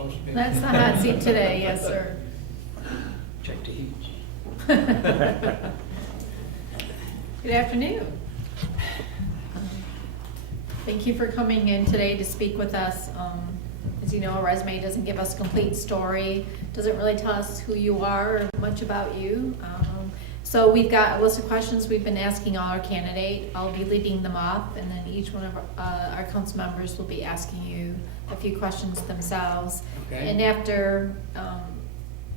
supposed to be? That's the hot seat today, yes, sir. Check the heat. Good afternoon. Thank you for coming in today to speak with us. As you know, a resume doesn't give us a complete story, doesn't really tell us who you are or much about you. So we've got a list of questions we've been asking all our candidates. I'll be leading them off, and then each one of our council members will be asking you a few questions themselves. Okay. And after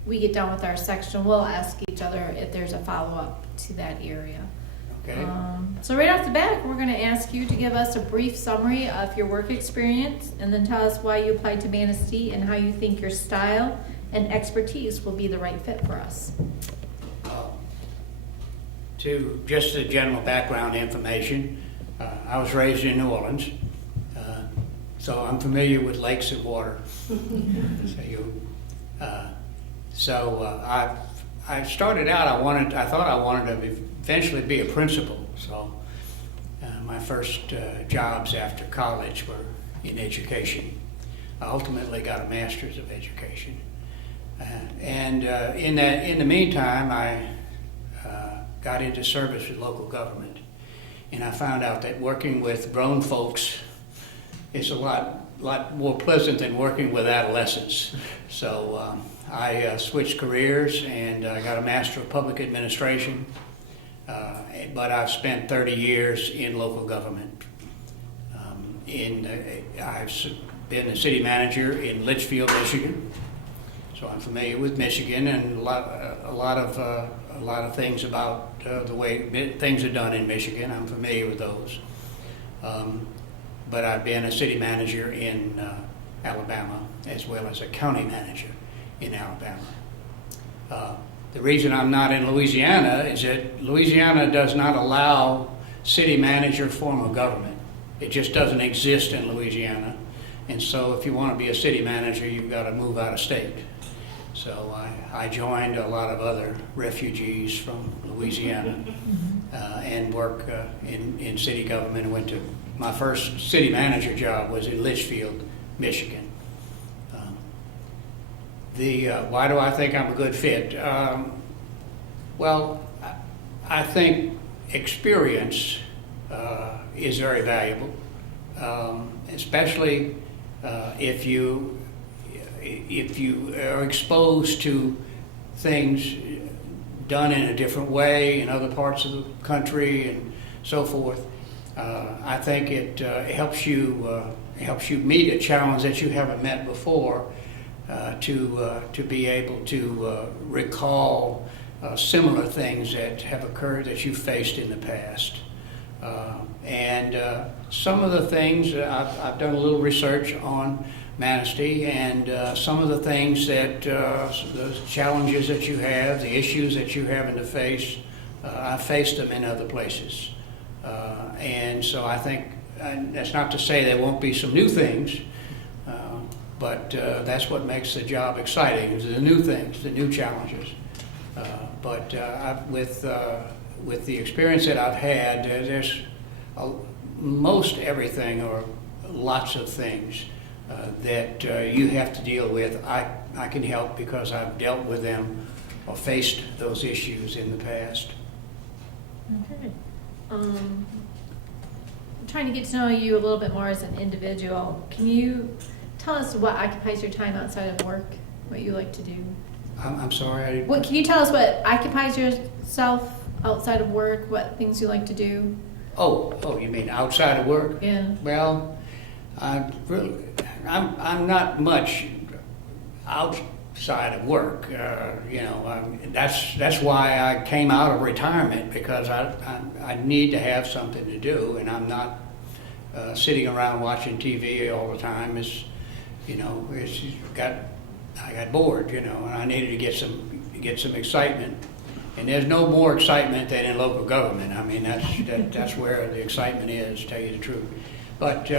we get done with our section, we'll ask each other if there's a follow-up to that area. Okay. So right off the bat, we're going to ask you to give us a brief summary of your work experience and then tell us why you applied to Manistee and how you think your style and expertise will be the right fit for us. To just the general background information, I was raised in New Orleans, so I'm familiar with lakes and water. I started out, I thought I wanted to eventually be a principal, so my first jobs after college were in education. I ultimately got a master's of education. In the meantime, I got into service with local government, and I found out that working with grown folks is a lot more pleasant than working with adolescents. So I switched careers, and I got a Master of Public Administration, but I've spent 30 years in local government. I've been a city manager in Litchfield, Michigan, so I'm familiar with Michigan and a lot of things about the way things are done in Michigan. I'm familiar with those. But I've been a city manager in Alabama as well as a county manager in Alabama. The reason I'm not in Louisiana is that Louisiana does not allow city manager form of government. It just doesn't exist in Louisiana. And so if you want to be a city manager, you've got to move out of state. So I joined a lot of other refugees from Louisiana and work in city government. My first city manager job was in Litchfield, Michigan. Why do I think I'm a good fit? Well, I think experience is very valuable, especially if you are exposed to things done in a different way in other parts of the country and so forth. I think it helps you meet a challenge that you haven't met before, to be able to recall similar things that have occurred that you faced in the past. And some of the things, I've done a little research on Manistee, and some of the things that, the challenges that you have, the issues that you have to face, I've faced them in other places. And so I think, and that's not to say there won't be some new things, but that's what makes the job exciting, is the new things, the new challenges. But with the experience that I've had, there's most everything or lots of things that you have to deal with. I can help because I've dealt with them or faced those issues in the past. Okay. I'm trying to get to know you a little bit more as an individual. Can you tell us what occupies your time outside of work, what you like to do? I'm sorry. Can you tell us what occupies yourself outside of work, what things you like to do? Oh, you mean outside of work? Yeah. Well, I'm not much outside of work. That's why I came out of retirement, because I need to have something to do, and I'm not sitting around watching TV all the time. I got bored, and I needed to get some excitement. And there's no more excitement than in local government. I mean, that's where the excitement is, to tell you the truth. But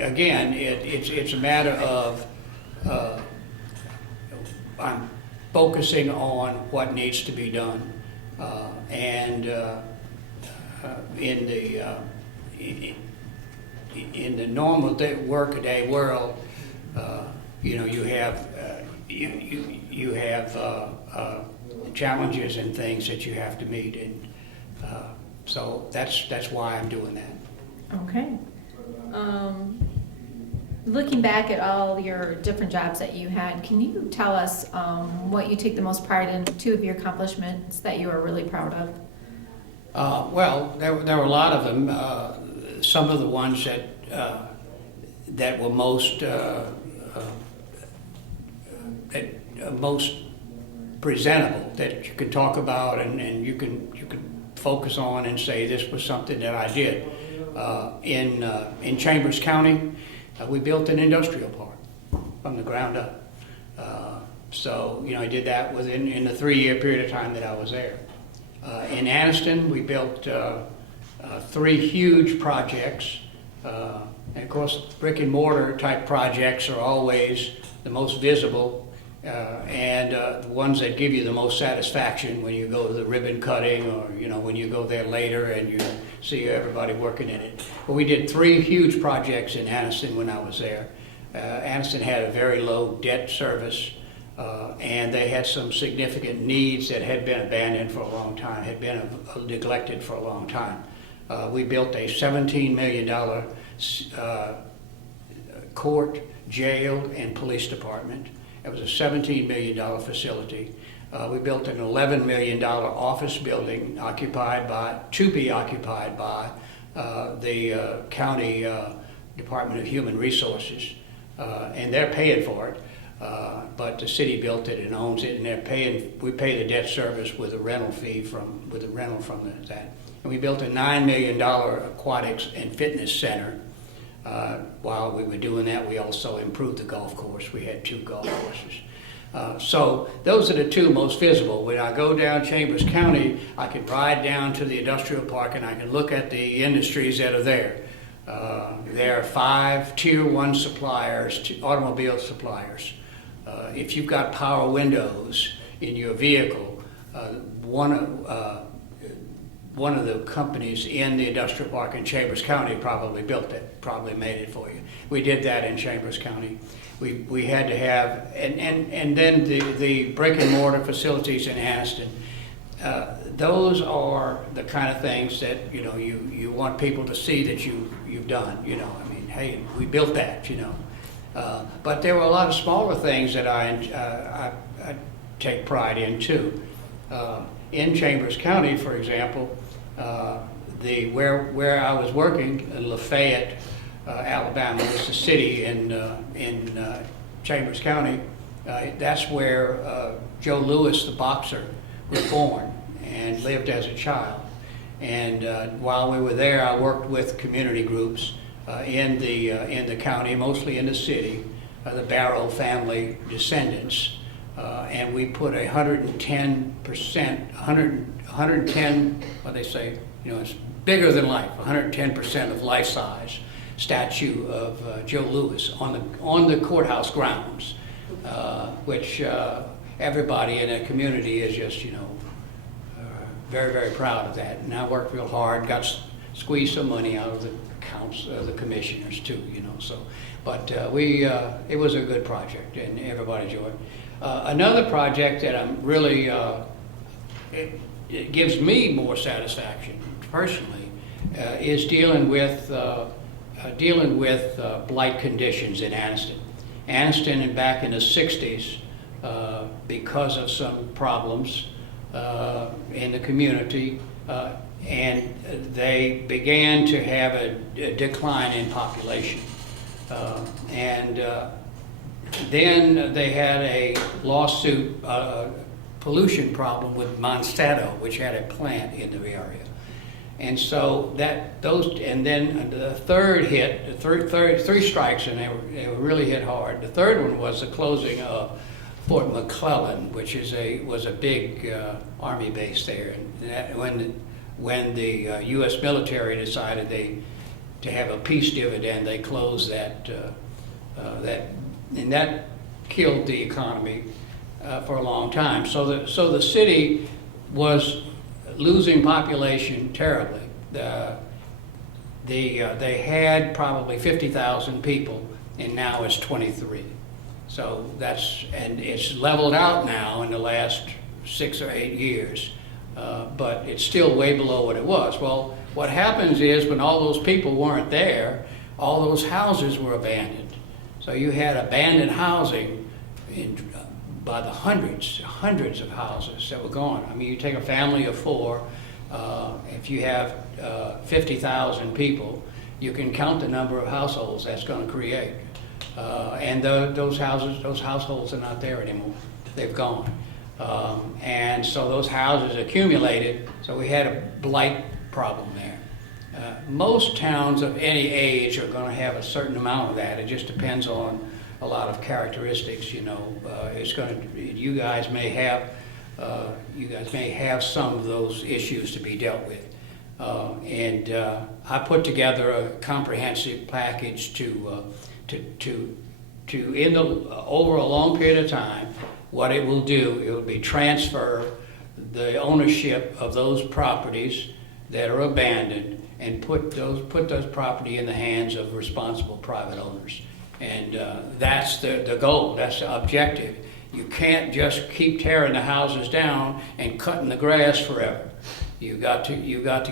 again, it's a matter of I'm focusing on what needs to be done, and in the normal workaday world, you know, you have you have challenges and things that you have to meet, and so that's why I'm doing that. Okay. Looking back at all your different jobs that you had, can you tell us what you take the most pride in, two of your accomplishments that you are really proud of? Well, there were a lot of them. Some of the ones that were most most presentable, that you can talk about and you can focus on and say this was something that I did. In Chambers County, we built an industrial park from the ground up. So, you know, I did that in the 3-year period of time that I was there. In Anniston, we built 3 huge projects. And of course, brick and mortar type projects are always the most visible and the ones that give you the most satisfaction when you go to the ribbon cutting, or, you know, when you go there later and you see everybody working in it. But we did 3 huge projects in Anniston when I was there. Anniston had a very low debt service, and they had some significant needs that had been abandoned for a long time, had been neglected for a long time. We built a $17 million court, jail, and police department. It was a $17 million facility. We built an $11 million office building to be occupied by the county Department of Human Resources, and they're paying for it. But the city built it and owns it, and we pay the debt service with a rental fee from that. And we built a $9 million aquatics and fitness center. While we were doing that, we also improved the golf course. We had 2 golf courses. So those are the 2 most visible. When I go down Chambers County, I can ride down to the industrial park and I can look at the industries that are there. There are 5 tier 1 suppliers, automobile suppliers. If you've got power windows in your vehicle, one of the companies in the industrial park in Chambers County probably built it, probably made it for you. We did that in Chambers County. We had to have, and then the brick and mortar facilities in Anniston. Those are the kind of things that, you know, you want people to see that you've done. You know, I mean, hey, we built that. You know, but there were a lot of smaller things that I take pride in too. In Chambers County, for example, where I was working in Lafayette, Alabama, was the city in Chambers County. That's where Joe Louis, the boxer, was born and lived as a child. And while we were there, I worked with community groups in the county, mostly in the city, the Barrow family descendants. And we put 110, what they say, you know, it's bigger than life, 110% of life size statue of Joe Louis on the courthouse grounds, which everybody in the community is just, you know, very, very proud of that. And I worked real hard, squeezed some money out of the commissioners too, you know. So, but it was a good project, and everybody enjoyed it. Another project that I'm really, it gives me more satisfaction personally, is dealing with blight conditions in Anniston. Anniston, and back in the 60s, because of some problems in the community, and they began to have a decline in population. Then they had a lawsuit, pollution problem with Monsanto, which had a plant in the area. And so and then the third hit, three strikes, and they were really hit hard. The third one was the closing of Fort McClellan, which was a big Army base there. And when the U.S. military decided to have a peace dividend, they closed that, and that killed the economy for a long time. So the city was losing population terribly, they had probably 50,000 people, and now it's 23. So and it's leveled out now in the last 6 or 8 years, but it's still way below what it was. Well, what happens is when all those people weren't there, all those houses were abandoned. So you had abandoned housing by the hundreds of houses that were gone. I mean, you take a family of 4, if you have 50,000 people, you can count the number of households that's going to create. And those households are not there anymore. They've gone. And so those houses accumulated, so we had a blight problem there. Most towns of any age are going to have a certain amount of that. It just depends on a lot of characteristics, you know. You guys may have some of those issues to be dealt with. And I put together a comprehensive package to over a long period of time, what it will do, it will be transfer the ownership of those properties that are abandoned and put those property in the hands of responsible private owners. And that's the goal, that's the objective. You can't just keep tearing the houses down and cutting the grass forever. You got to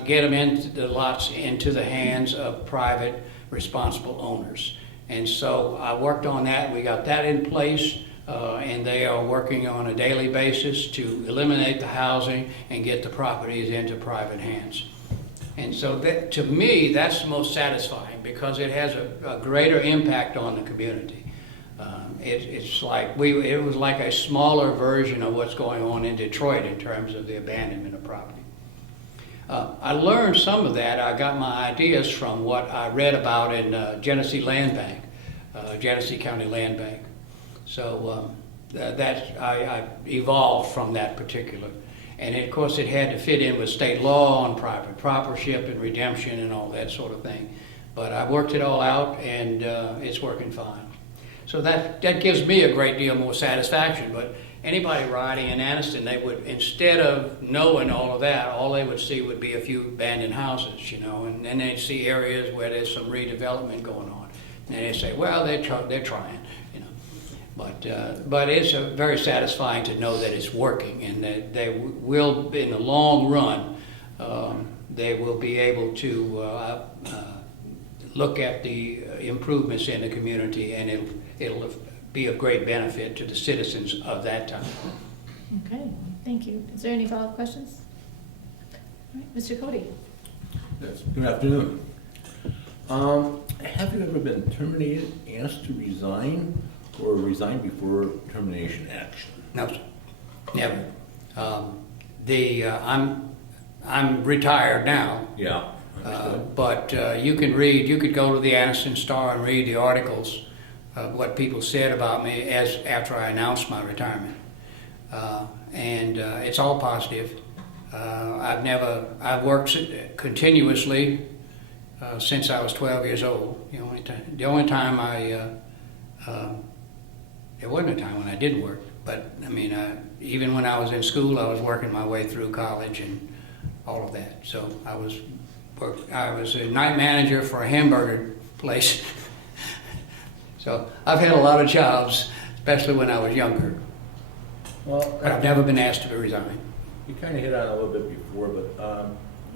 get them into the lots, into the hands of private responsible owners. And so I worked on that. We got that in place, and they are working on a daily basis to eliminate the housing and get the properties into private hands. And so that, to me, that's the most satisfying because it has a greater impact on the community. It's like it was like a smaller version of what's going on in Detroit in terms of the abandonment of property. I learned some of that. I got my ideas from what I read about in Genesee Land Bank, Genesee County Land Bank. So I evolved from that particular. And of course it had to fit in with state law on private propertyship and redemption and all that sort of thing. But I worked it all out and it's working fine. So that gives me a great deal more satisfaction. But anybody riding in Anniston, they would, instead of knowing all of that, all they would see would be a few abandoned houses, you know, and then they'd see areas where there's some redevelopment going on. And they'd say, well, they're trying, you know. But it's very satisfying to know that it's working and that they will, in the long run, they will be able to look at the improvements in the community, and it'll be of great benefit to the citizens of that town. Okay, thank you. Is there any follow-up questions? All right, Mr. Cody. Yes. Good afternoon. Have you ever been terminated, asked to resign, or resigned before termination action? No, sir. Never. I'm retired now. Yeah. But you could go to the Anniston Star and read the articles of what people said about me after I announced my retirement. And it's all positive. I've worked continuously since I was 12 years old. The only time there wasn't a time when I didn't work, but I mean, even when I was in school, I was working my way through college and all of that. So I was a night manager for a hamburger place. So I've had a lot of jobs, especially when I was younger. Well, But I've never been asked to resign. you kind of hit on it a little bit before, but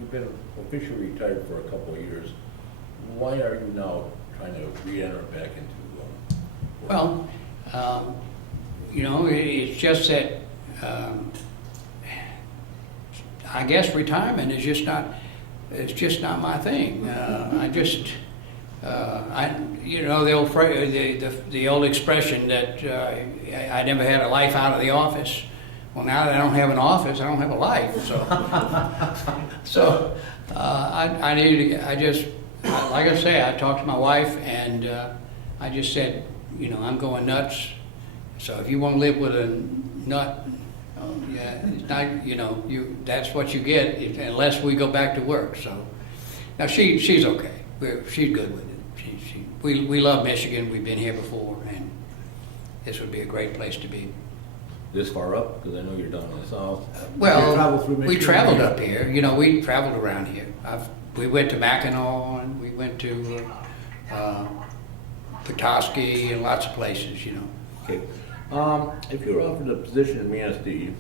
you've been officially retired for a couple of years. Why are you now trying to re-enter back into work? Well, it's just that I guess retirement is just not. It's just not my thing. The old expression that I never had a life out of the office. Well, now that I don't have an office, I don't have a life. So, like I say, I talked to my wife and I just said, I'm going nuts. So if you want to live with a nut, it's not, that's what you get unless we go back to work. So now she's okay. She's good with it. We love Michigan. We've been here before, and this would be a great place to be. This far up? Because I know you're down in the south. Well, You travel through we Michigan? traveled up here. We traveled around here. we went to Mackinac, and we went to Petoskey, and lots of places, you know. Okay. If you were offered a position in Manistee,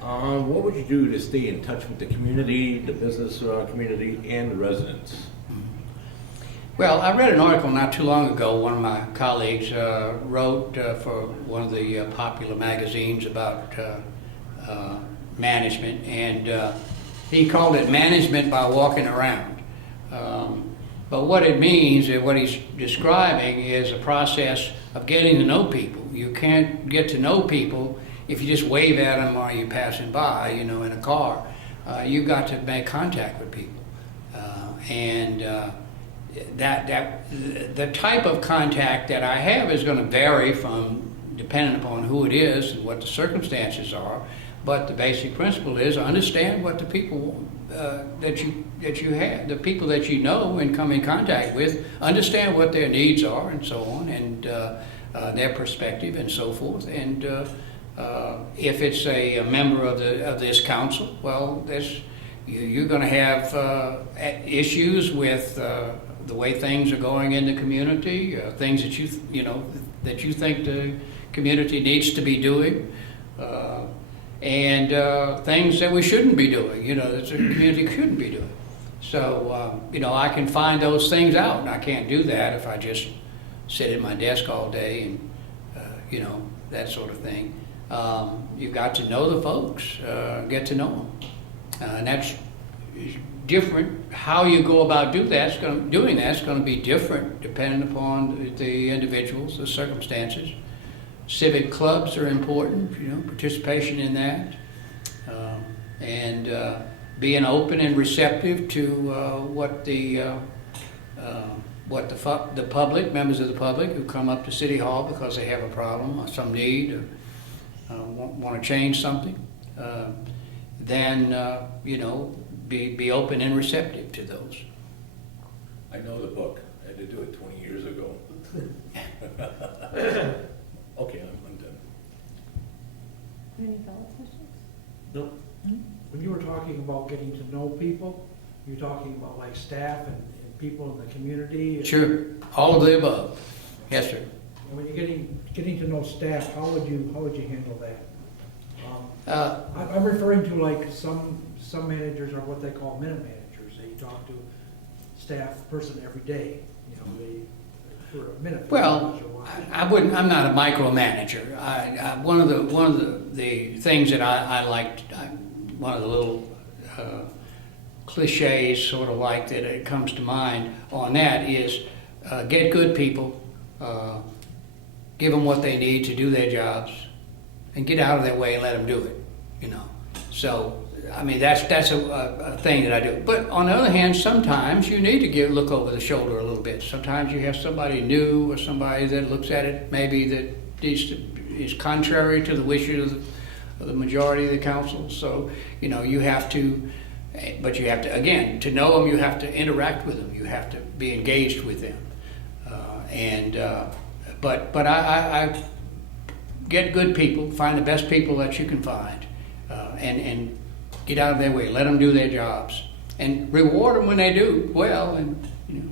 what would you do to stay in touch with the community, the business community, and the residents? Well, I read an article not too long ago. One of my colleagues wrote for one of the popular magazines about management, and he called it management by walking around. But what it means, and what he's describing, is a process of getting to know people. You can't get to know people if you just wave at them while you're passing by, you know, in a car. You've got to make contact with people, and the type of contact that I have is going to vary from depending upon who it is and what the circumstances are. But the basic principle is understand what the people that you have, the people that you know and come in contact with, understand what their needs are and so on, and their perspective and so forth. And if it's a member of this council, well, you're going to have issues with the way things are going in the community, things that that you think the community needs to be doing, and things that we shouldn't be doing, you know, that the community shouldn't be doing. So, you know, I can find those things out, and I can't do that if I just sit at my desk all day and, you know, that sort of thing. You've got to know the folks, get to know them, and that's different. How you go about doing that's going to be different depending upon the individuals, the circumstances. Civic clubs are important, you know, participation in that, and being open and receptive to what the public, members of the public who come up to City Hall because they have a problem or some need or want to change something, then you know, be open and receptive to those. I know the book. I had to do it 20 years ago. Okay, I'm done. Any follow-up questions? No. When you were talking about getting to know people, you're talking about like staff and people in the community? Sure, all of the above. Yes, sir. And when you're getting to know staff, how would you handle that? I'm referring to like some managers are what they call minute managers. They talk to staff person every day, you know, for a minute. Well, I'm not a micromanager. One of the things that I liked, one of the little cliches sort of like that it comes to mind on that is get good people, give them what they need to do their jobs, and get out of their way and let them do it, you know. So, I mean, that's a thing that I do. But on the other hand, sometimes you need to look over the shoulder a little bit. Sometimes you have somebody new or somebody that looks at it maybe that is contrary to the wishes of the majority of the council. So, you know, but you have to, again, to know them, you have to interact with them. You have to be engaged with them. But I get good people, find the best people that you can find, and get out of their way. Let them do their jobs, and reward them when they do well, and you know,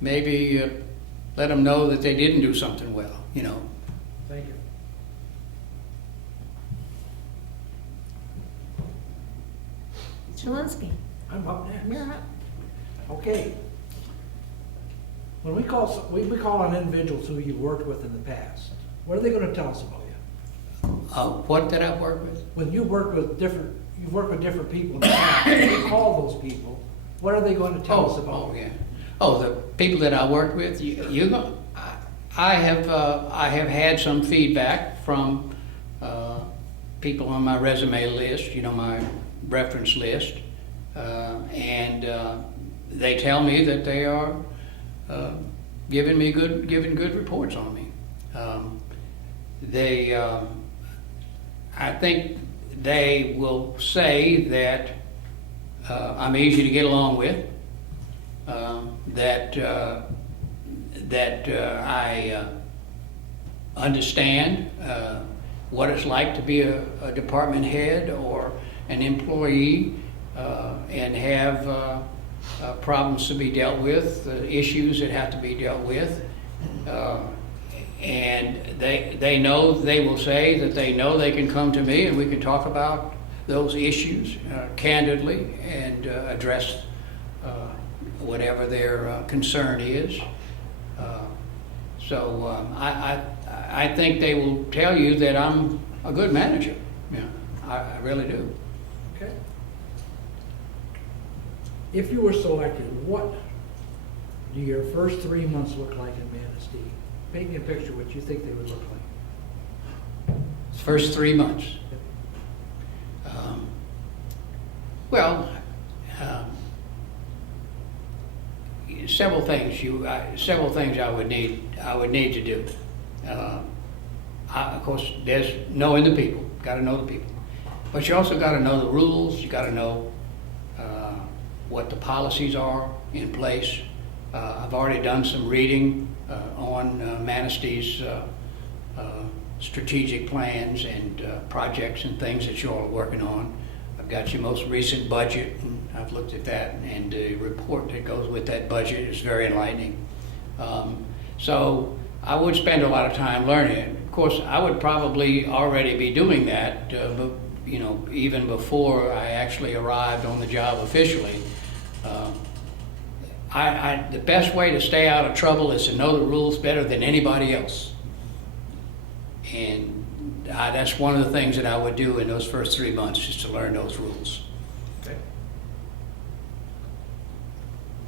maybe let them know that they didn't do something well. You know. Thank you. Shalinski, I'm up next. you're up. Okay. When we call on individuals who you've worked with in the past, what are they going to tell us about you? What did I work with? When you've worked with different people in the past, when you call those people, what are they going to tell us about? Oh, yeah. Oh, the people that I worked with. I have had some feedback from people on my resume list, you know, my reference list, and they tell me that they are giving good reports on me. I think they will say that I'm easy to get along with, that I understand what it's like to be a department head or an employee, and have problems to be dealt with, issues that have to be dealt with. And they know, they will say that they know they can come to me and we can talk about those issues candidly and address whatever their concern is. So I think they will tell you that I'm a good manager. Yeah, I really do. Okay. If you were selected, what do your first 3 months look like in Manistee? Paint me a picture of what you think they would look like. First 3 months. Well, several things I would need to do. Of course, there's knowing the people. Got to know the people, but you also got to know the rules. You got to know what the policies are in place. I've already done some reading on Manistee's strategic plans and projects and things that you all are working on. I've got your most recent budget, and I've looked at that, and the report that goes with that budget is very enlightening. So I would spend a lot of time learning it. Of course, I would probably already be doing that, you know, even before I actually arrived on the job officially. The best way to stay out of trouble is to know the rules better than anybody else. And that's one of the things that I would do in those first 3 months, is to learn those rules. Okay.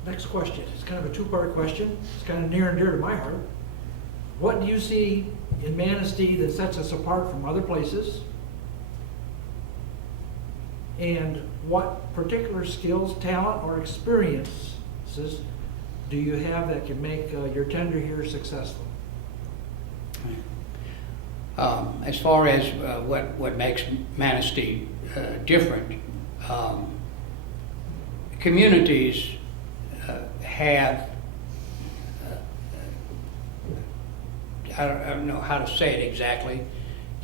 Next question. It's kind of a two-part question. It's kind of near and dear to my heart. What do you see in Manistee that sets us apart from other places? And what particular skills, talent, or experiences do you have that can make your tenure here successful? As far as what makes Manistee different, communities have, I don't know how to say it exactly,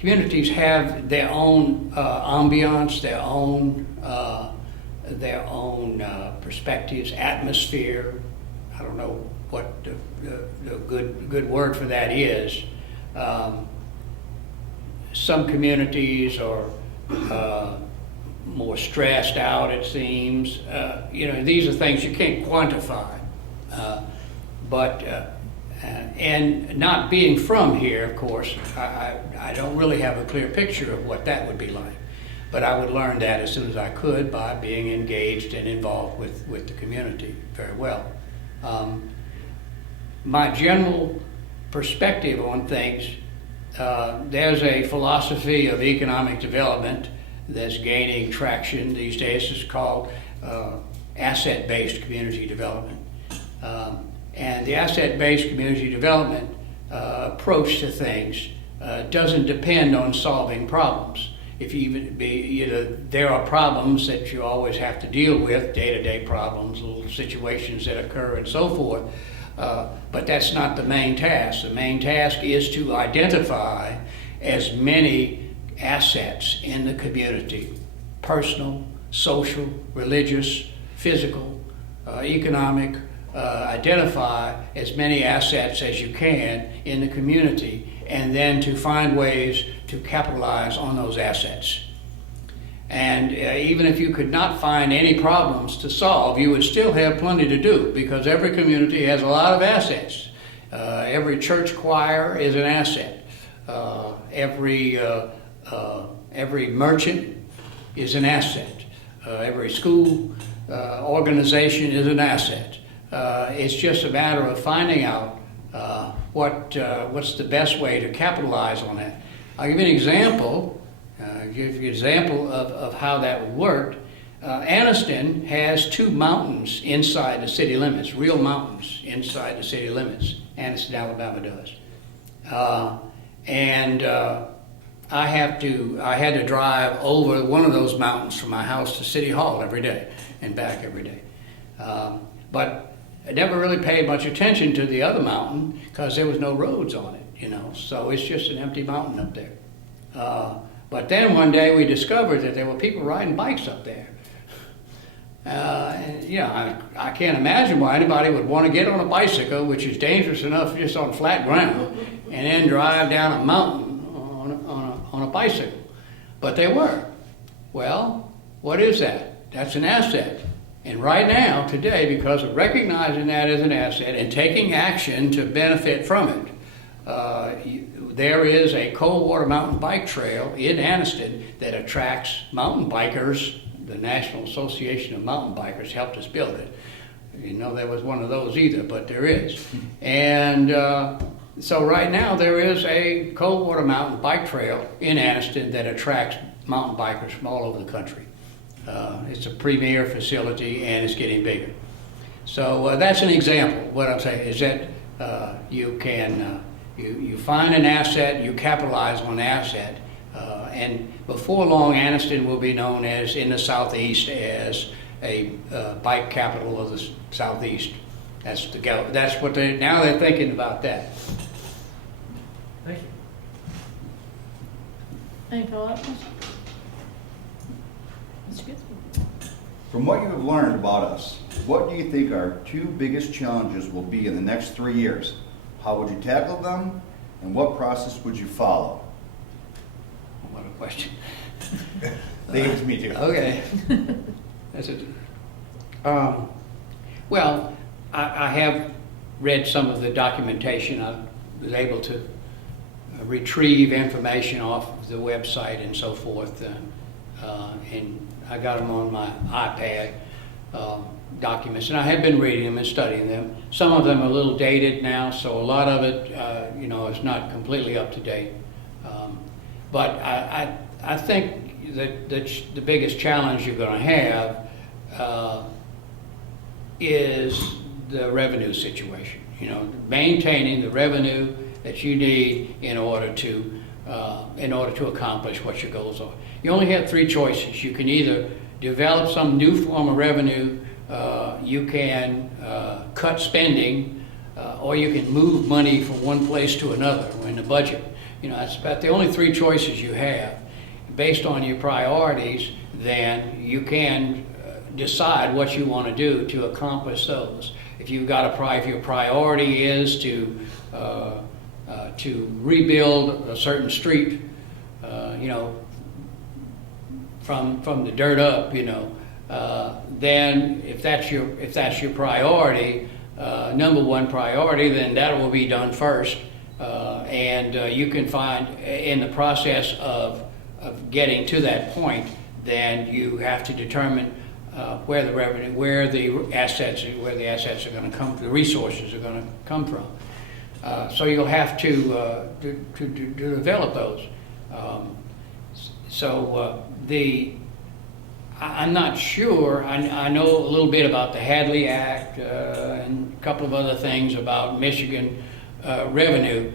communities have their own ambiance, their own perspectives, atmosphere. I don't know what the good word for that is. Some communities are more stressed out, it seems. You know, these are things you can't quantify. And not being from here, of course, I don't really have a clear picture of what that would be like. But I would learn that as soon as I could by being engaged and involved with the community very well. My general perspective on things, there's a philosophy of economic development that's gaining traction these days. It's called asset-based community development. And the asset-based community development approach to things doesn't depend on solving problems. If there are problems that you always have to deal with, day-to-day problems, little situations that occur and so forth, but that's not the main task. The main task is to identify as many assets in the community, personal, social, religious, physical, economic, identify as many assets as you can in the community, and then to find ways to capitalize on those assets. And even if you could not find any problems to solve, you would still have plenty to do, because every community has a lot of assets. Every church choir is an asset. Every merchant is an asset. Every school organization is an asset. It's just a matter of finding out what's the best way to capitalize on that. I'll give you an example. Give you an example of how that would work. Anniston has 2 mountains inside the city limits, real mountains inside the city limits. Anniston, Alabama does. I had to drive over one of those mountains from my house to City Hall every day and back every day. But I never really paid much attention to the other mountain because there was no roads on it, you know, so it's just an empty mountain up there. But then one day we discovered that there were people riding bikes up there. And, you know, I can't imagine why anybody would want to get on a bicycle, which is dangerous enough just on flat ground, and then drive down a mountain on a bicycle. But they were. Well, what is that? That's an asset. And right now, today, because of recognizing that as an asset and taking action to benefit from it, there is a Coldwater Mountain Bike Trail in Anniston that attracts mountain bikers. The National Association of Mountain Bikers helped us build it. You know, there was one of those either, but there is. And so right now there is a Coldwater Mountain Bike Trail in Anniston that attracts mountain bikers from all over the country. It's a premier facility and it's getting bigger. So that's an example. What I'm saying is that you can you find an asset, you capitalize on an asset, and before long, Anniston will be known as in the Southeast as a bike capital of the Southeast. That's what now they're thinking about that. Thank you. Any follow-up questions? Mr. Goodspeed? From what you have learned about us, what do you think our two biggest challenges will be in the next 3 years? How would you tackle them, and what process would you follow? What a question. They give it to me too. Okay. That's it. Well, I have read some of the documentation. I was able to retrieve information off of the website and so forth, and I got them on my iPad documents, and I have been reading them and studying them. Some of them are a little dated now, so a lot of it, is not completely up to date. But I think that the biggest challenge you're going to have is the revenue situation. You know, maintaining the revenue that you need in order to accomplish what your goals are. You only have three choices. You can either develop some new form of revenue, you can cut spending, or you can move money from one place to another in the budget. You know, that's about the only three choices you have. Based on your priorities, then you can decide what you want to do to accomplish those. If you've got if your priority is to rebuild a certain street, from the dirt up, then if that's your priority, number one priority, then that will be done first. And you can find in the process of getting to that point, then you have to determine where the assets are going to come, the resources are going to come from. So you'll have to develop those. I'm not sure. I know a little bit about the Hadley Act and a couple of other things about Michigan revenue.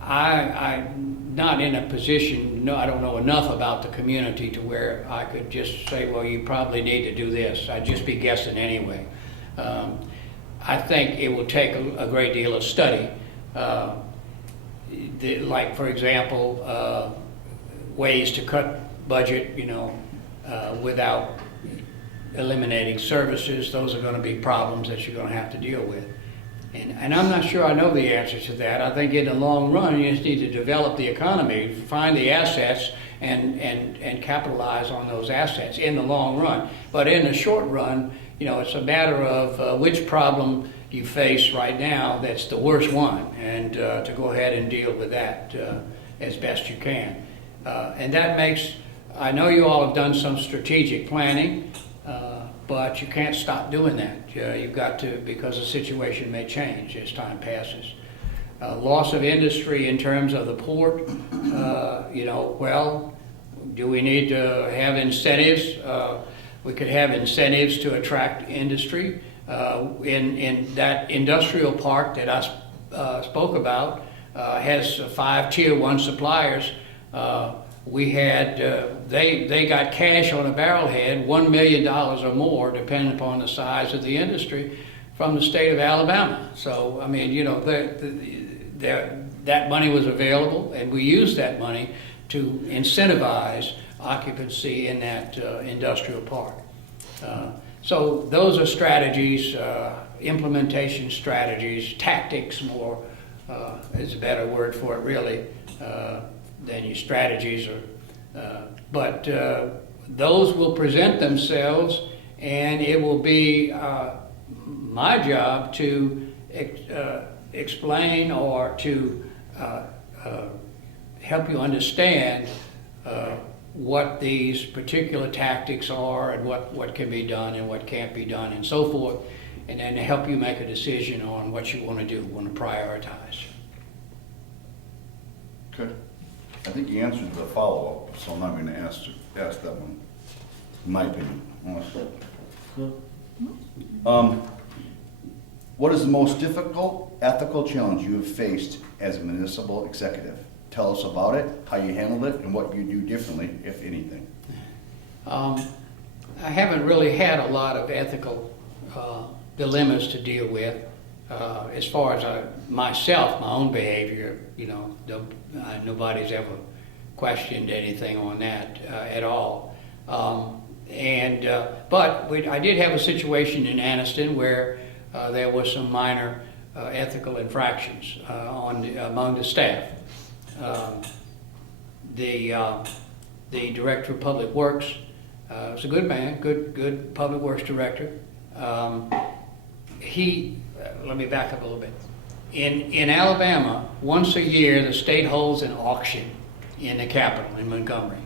I'm not in a position, I don't know enough about the community to where I could just say, well, you probably need to do this. I'd just be guessing anyway. I think it will take a great deal of study. Like, for example, ways to cut budget, without eliminating services. Those are going to be problems that you're going to have to deal with. And I'm not sure I know the answer to that. I think in the long run, you just need to develop the economy, find the assets, and capitalize on those assets in the long run. But in the short run, it's a matter of which problem you face right now that's the worst one, and to go ahead and deal with that as best you can. And that makes, I know you all have done some strategic planning, but you can't stop doing that. You've got to, because the situation may change as time passes. Loss of industry in terms of the port, do we need to have incentives? We could have incentives to attract industry. In that industrial park that I spoke about, has 5 tier 1 suppliers. We had, they got cash on a barrelhead, $1 million or more, depending upon the size of the industry, from the state of Alabama. So, I mean, that money was available, and we used that money to incentivize occupancy in that industrial park. So those are strategies, implementation strategies, tactics more is a better word for it really than your strategies. But those will present themselves, and it will be my job to explain or to help you understand what these particular tactics are and what can be done and what can't be done and so forth, and then to help you make a decision on what you want to do, want to prioritize. Good. I think you answered the follow-up, so I'm not going to ask that one, in my opinion. What is the most difficult ethical challenge you have faced as a municipal executive? Tell us about it, how you handled it, and what you do differently, if anything. I haven't really had a lot of ethical dilemmas to deal with. As far as myself, my own behavior, nobody's ever questioned anything on that at all. But I did have a situation in Anniston where there was some minor ethical infractions among the staff. The director of public works was a good man, good public works director. Let me back up a little bit. In Alabama, once a year, the state holds an auction in the capital, in Montgomery.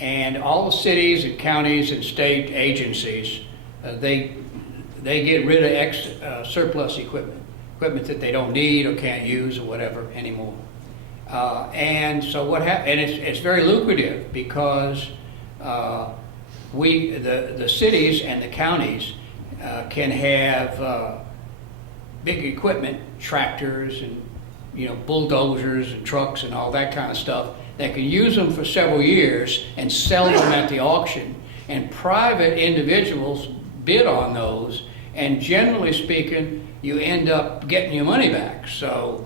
And all the cities and counties and state agencies, they get rid of surplus equipment that they don't need or can't use or whatever anymore. And so what happens, and it's very lucrative because the cities and the counties can have big equipment, tractors and bulldozers and trucks and all that kind of stuff. They can use them for several years and sell them at the auction. And private individuals bid on those, and generally speaking, you end up getting your money back. So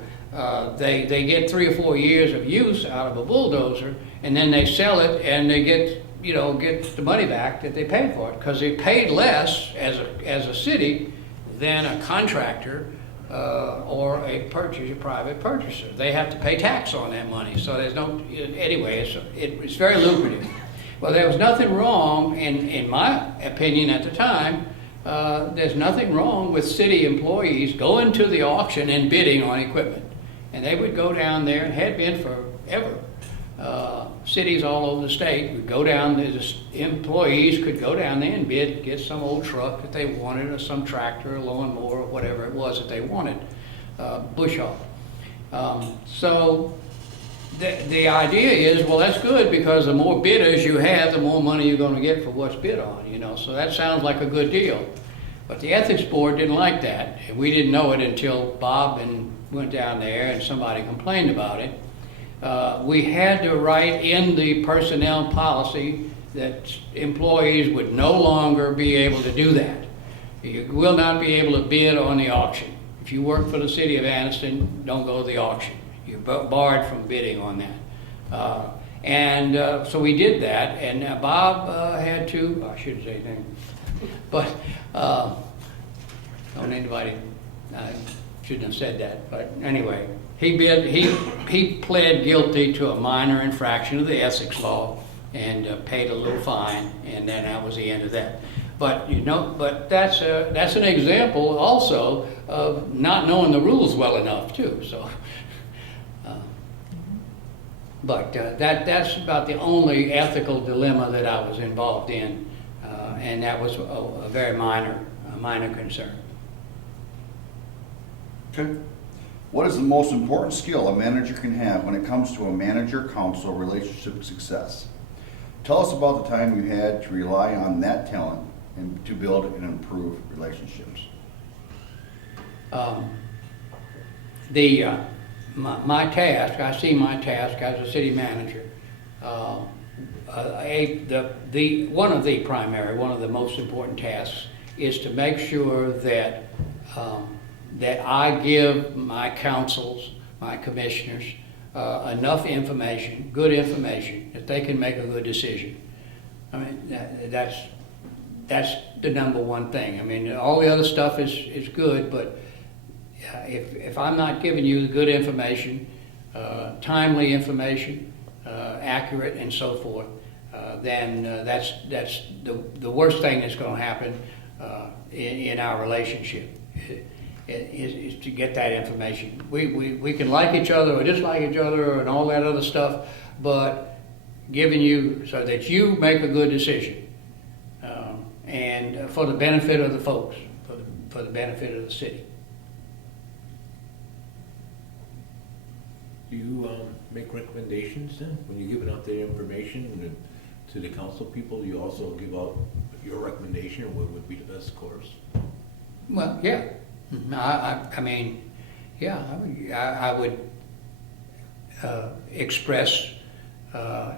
they get 3 or 4 years of use out of a bulldozer, and then they sell it and they get the money back that they paid for it, because they paid less as a city than a contractor or a private purchaser. They have to pay tax on that money, so there's no, anyway, it's very lucrative. Well, there was nothing wrong, in my opinion at the time, there's nothing wrong with city employees going to the auction and bidding on equipment. And they would go down there, and had been forever. Cities all over the state would go down, the employees could go down there and bid, get some old truck that they wanted, or some tractor, or lawnmower, or whatever it was that they wanted, bush hog. So the idea is, well, that's good, because the more bidders you have, the more money you're going to get for what's bid on, so that sounds like a good deal. But the ethics board didn't like that. We didn't know it until Bob went down there and somebody complained about it. We had to write in the personnel policy that employees would no longer be able to do that. You will not be able to bid on the auction. If you work for the city of Anniston, don't go to the auction. You're barred from bidding on that. So we did that, and Bob had to, I shouldn't say anything, but don't anybody, I shouldn't have said that, but anyway, he pled guilty to a minor infraction of the ethics law and paid a little fine, and then that was the end of that. But that's an example also of not knowing the rules well enough too. So, that's about the only ethical dilemma that I was involved in, and that was a very minor concern. Okay. What is the most important skill a manager can have when it comes to a manager-council relationship success? Tell us about the time you had to rely on that talent and to build and improve relationships. My task, I see my task as a city manager, one of the most important tasks is to make sure that I give my councils, my commissioners, enough information, good information, that they can make a good decision. I mean, that's the number one thing. I mean, all the other stuff is good, but if I'm not giving you good information, timely information, accurate and so forth, then that's the worst thing that's going to happen in our relationship. Is to get that information. We can like each other or dislike each other and all that other stuff, but giving you so that you make a good decision, and for the benefit of the folks, for the benefit of the city. Do you make recommendations then, when you're giving out the information to the council people? Do you also give out your recommendation, or what would be the best course? Well, yeah. I mean, yeah, I would express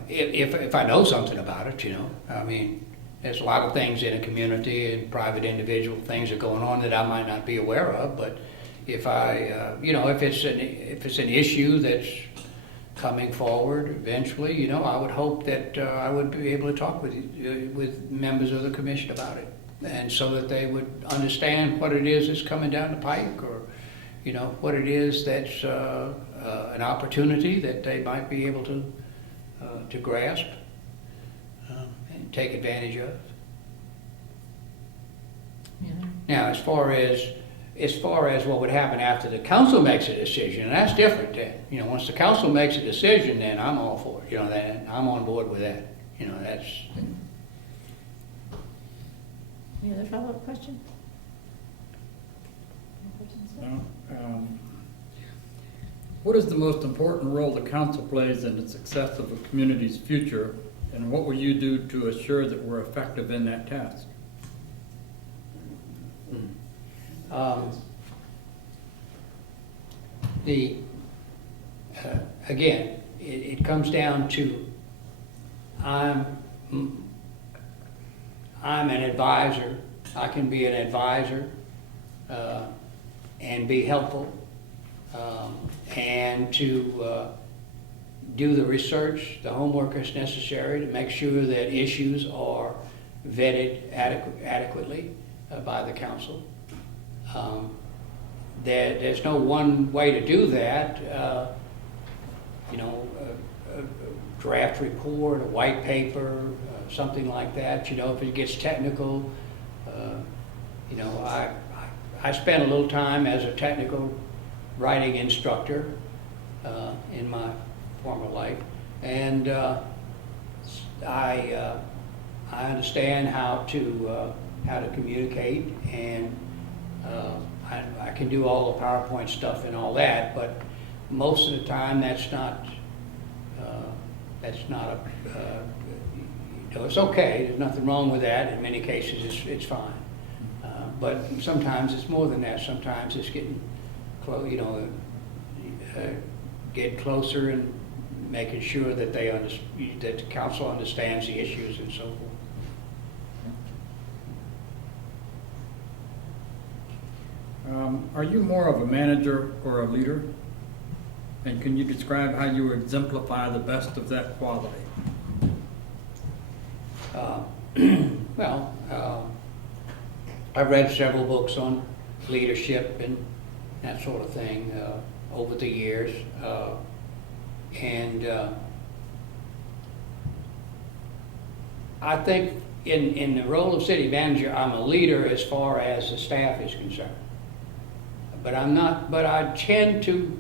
if I know something about it, you know. I mean, there's a lot of things in a community and private individual things that are going on that I might not be aware of, but if I, you know, if it's an issue that's coming forward eventually, you know, I would hope that I would be able to talk with members of the commission about it, and so that they would understand what it is that's coming down the pike, or, you know, what it is that's an opportunity that they might be able to grasp and take advantage of. Yeah. Now, as far as what would happen after the council makes a decision, that's different then. You know, once the council makes a decision, then I'm all for it. You know, then I'm on board with that. You know, that's. Any other follow-up question? What is the most important role the council plays in the success of a community's future, and what will you do to assure that we're effective in that task? Again, it comes down to I'm an advisor. I can be an advisor and be helpful, and to do the research, the homework that's necessary to make sure that issues are vetted adequately by the council. There's no one way to do that. You know, a draft report, a white paper, something like that. You know, if it gets technical, you know, I spent a little time as a technical writing instructor in my former life, and I understand how to communicate, and I can do all the PowerPoint stuff and all that, but most of the time that's not you know, it's okay. There's nothing wrong with that. In many cases, it's fine. But sometimes it's more than that. Sometimes it's getting close. You know, getting closer and making sure that that the council understands the issues and so forth. Are you more of a manager or a leader? And can you describe how you exemplify the best of that quality? Well, I've read several books on leadership and that sort of thing over the years, and I think in the role of city manager, I'm a leader as far as the staff is concerned. But I'm not. But I tend to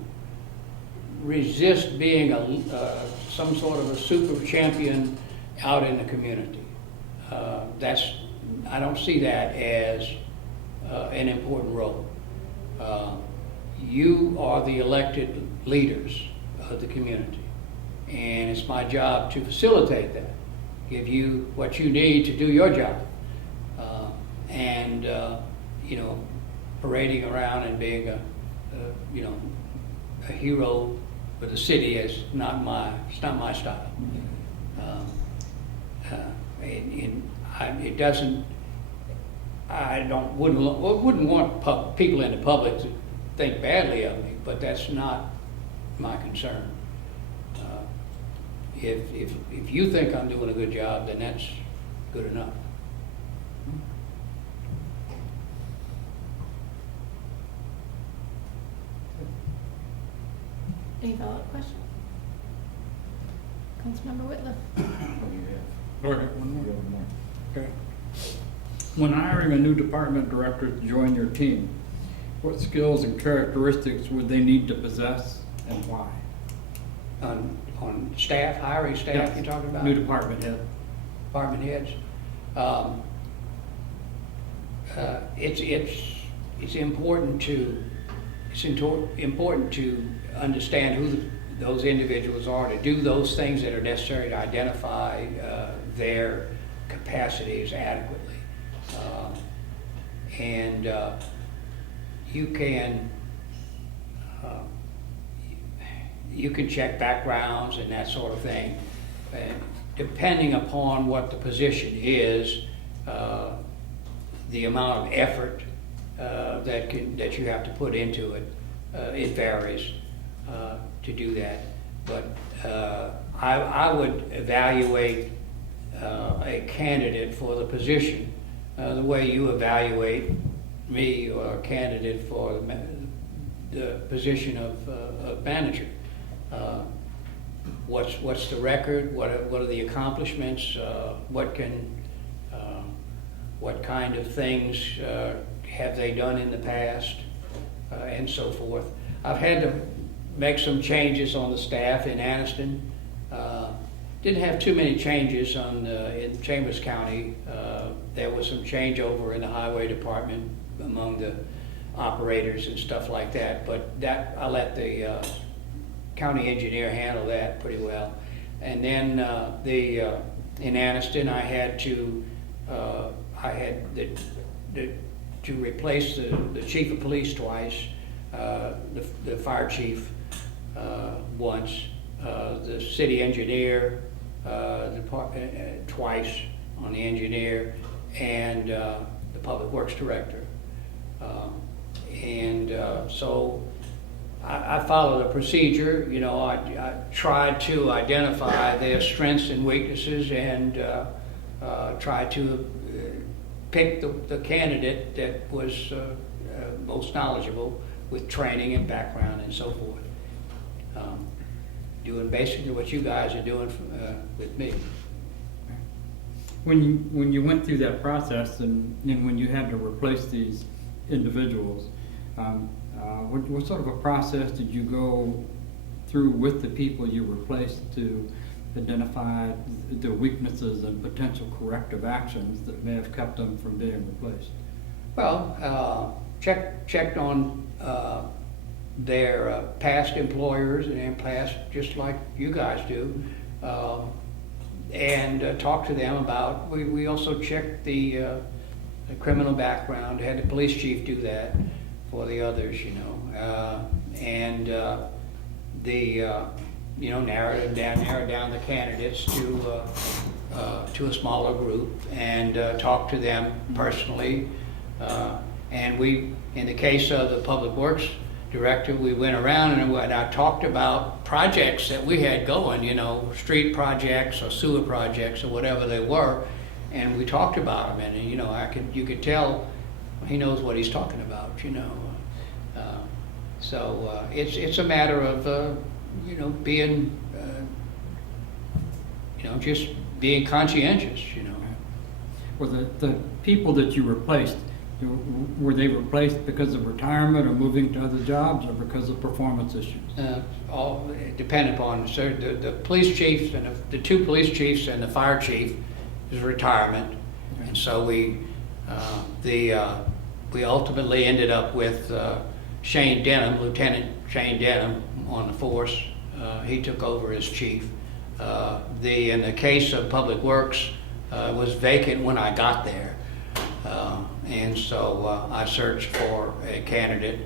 resist being some sort of a super champion out in the community. I don't see that as an important role. You are the elected leaders of the community, and it's my job to facilitate that, give you what you need to do your job, and you know, parading around and being a hero for the city is not my style. It doesn't. Wouldn't want people in the public to think badly of me, but that's not my concern. if you think I'm doing a good job, then that's good enough. Any follow-up questions? Councilmember Whitliff? Go ahead, one more. Okay. When hiring a new department director to join your team, what skills and characteristics would they need to possess and why? On staff, hiring staff, Yes. you're talking about? New department head. Department heads. It's important to understand who those individuals are, to do those things that are necessary to identify their capacities adequately. And you can check backgrounds and that sort of thing. And depending upon what the position is, the amount of effort that you have to put into it, it varies to do that. But I would evaluate a candidate for the position the way you evaluate me or a candidate for the position of manager. What's the record? What are the accomplishments? What kind of things have they done in the past, and so forth. I've had to make some changes on the staff in Anniston. Didn't have too many changes in Chambers County. There was some changeover in the highway department among the operators and stuff like that, but that I let the county engineer handle that pretty well. And then in Anniston, I had to replace the chief of police twice, the fire chief once, the city engineer twice on the engineer, and the public works director. So I followed a procedure. You know, I tried to identify their strengths and weaknesses and tried to pick the candidate that was most knowledgeable with training and background and so forth. Doing basically what you guys are doing with me. When you went through that process and when you had to replace these individuals, what sort of a process did you go through with the people you replaced to identify the weaknesses and potential corrective actions that may have kept them from being replaced? Well, checked on their past employers and past, just like you guys do, and talked to them about. We also checked the criminal background. Had the police chief do that for the others, you know, and narrowed down the candidates to a smaller group and talked to them personally. And in the case of the public works director, we went around and I talked about projects that we had going, you know, street projects or sewer projects or whatever they were, and we talked about them. And you know, you could tell he knows what he's talking about, you know. So it's a matter of being just being conscientious, you know. Well, the people that you replaced, were they replaced because of retirement or moving to other jobs or because of performance issues? All dependent upon, so the police chief and the two police chiefs and the fire chief is retirement. Okay. And so we ultimately ended up with Shane Denham, Lieutenant Shane Denham on the force. He took over as chief. In the case of Public Works, was vacant when I got there. And so I searched for a candidate.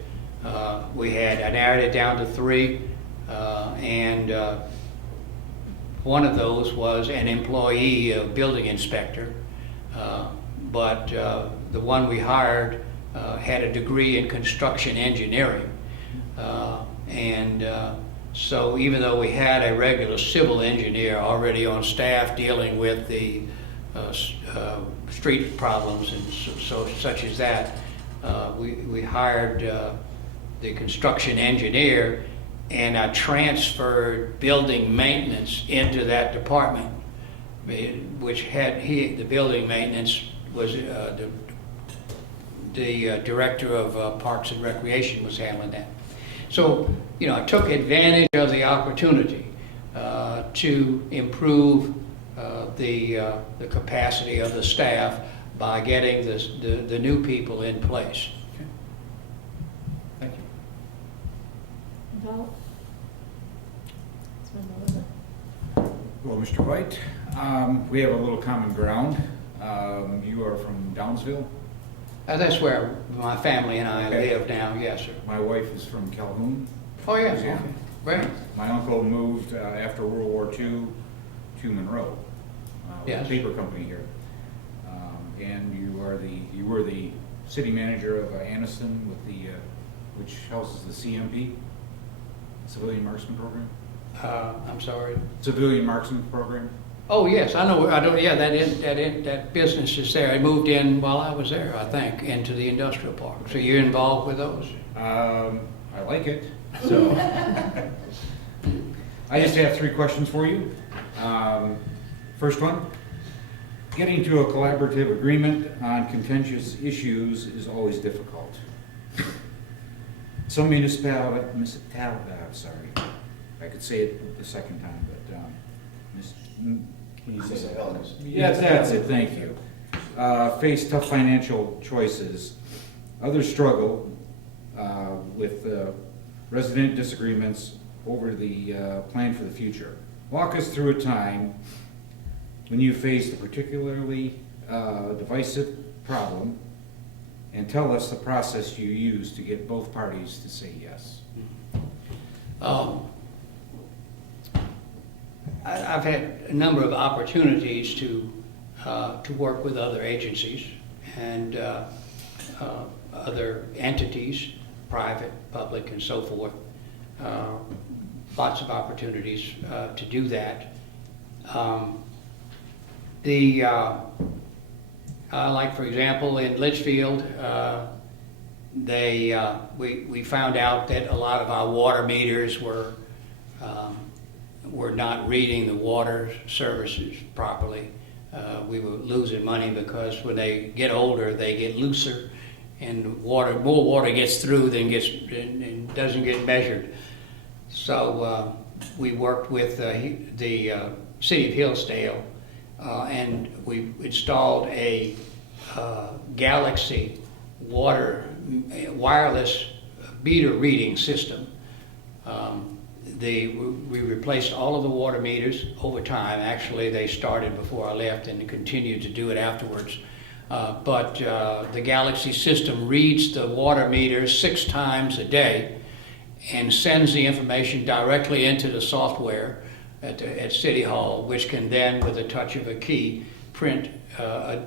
I narrowed it down to 3, and one of those was an employee, a building inspector, but the one we hired had a degree in construction engineering, and So even though we had a regular civil engineer already on staff dealing with the street problems and such as that, we hired the construction engineer, and I transferred building maintenance into that department, which had the building maintenance was the director of Parks and Recreation was handling that. So, I took advantage of the opportunity to improve the capacity of the staff by getting the new people in place. Thank you. Val? Well, Mr. Hoyt, we have a little common ground. You are from Downsville. That's where my family and I Okay. live now, yes, sir. My wife is from Calhoun. Oh, yes, Louisiana. okay. Great. My uncle moved after World War II to Monroe. With Yes. a paper company here. And you were the city manager of Anniston with which houses the CMP, Civilian Marksman Program? I'm sorry. Civilian Marksman Program? Oh, yes, I know, yeah, that business is there. I moved in while I was there, I think, into the industrial park. So you're involved with those? I like it, so. I just have 3 questions for you. First one, getting to a collaborative agreement on contentious issues is always difficult. Some sorry, I could say it the second time, but, can you say that? Yeah, that's it, thank you. Face tough financial choices. Others struggle with resident disagreements over the plan for the future. Walk us through a time when you faced a particularly divisive problem, and tell us the process you used to get both parties to say yes. I've had a number of opportunities to work with other agencies and other entities, private, public, and so forth. Lots of opportunities to do that. Like for example, in Litchfield, we found out that a lot of our water meters were not reading the water services properly. We were losing money because when they get older, they get looser, and more water gets through than and doesn't get measured. So we worked with the city of Hillsdale, and we installed a Galaxy wireless meter reading system. We replaced all of the water meters over time. Actually, they started before I left and continued to do it afterwards. But the Galaxy system reads the water meters 6 times a day and sends the information directly into the software at City Hall, which can then, with a touch of a key, print a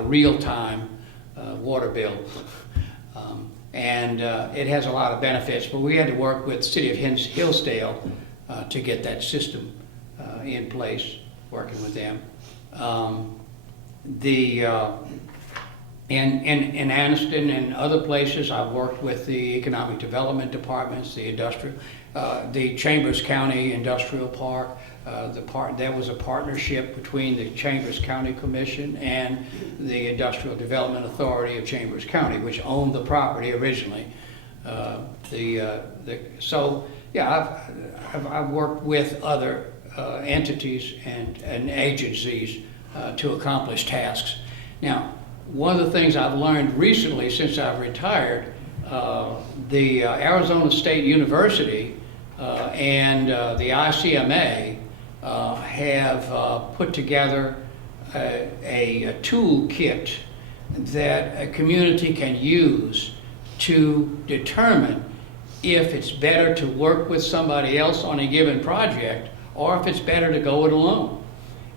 real-time water bill. And it has a lot of benefits, but we had to work with the city of Hillsdale to get that system in place, working with them. In Anniston and other places, I've worked with the economic development departments, the industrial, the Chambers County Industrial Park. There was a partnership between the Chambers County Commission and the Industrial Development Authority of Chambers County, which owned the property originally. So yeah, I've worked with other entities and agencies to accomplish tasks. Now, one of the things I've learned recently since I've retired, the Arizona State University and the ICMA have put together a toolkit that a community can use to determine if it's better to work with somebody else on a given project or if it's better to go it alone.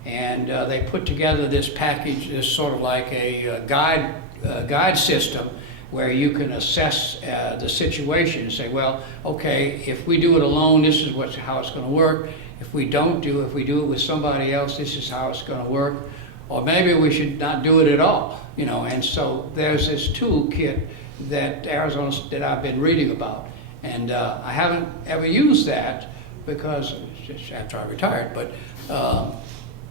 And they put together this package, this sort of like a guide system, where you can assess the situation and say, well, okay, if we do it alone, this is how it's going to work. If we do it with somebody else, this is how it's going to work. Or maybe we should not do it at all, you know. And so there's this toolkit that I've been reading about, and I haven't ever used that because it's after I retired, but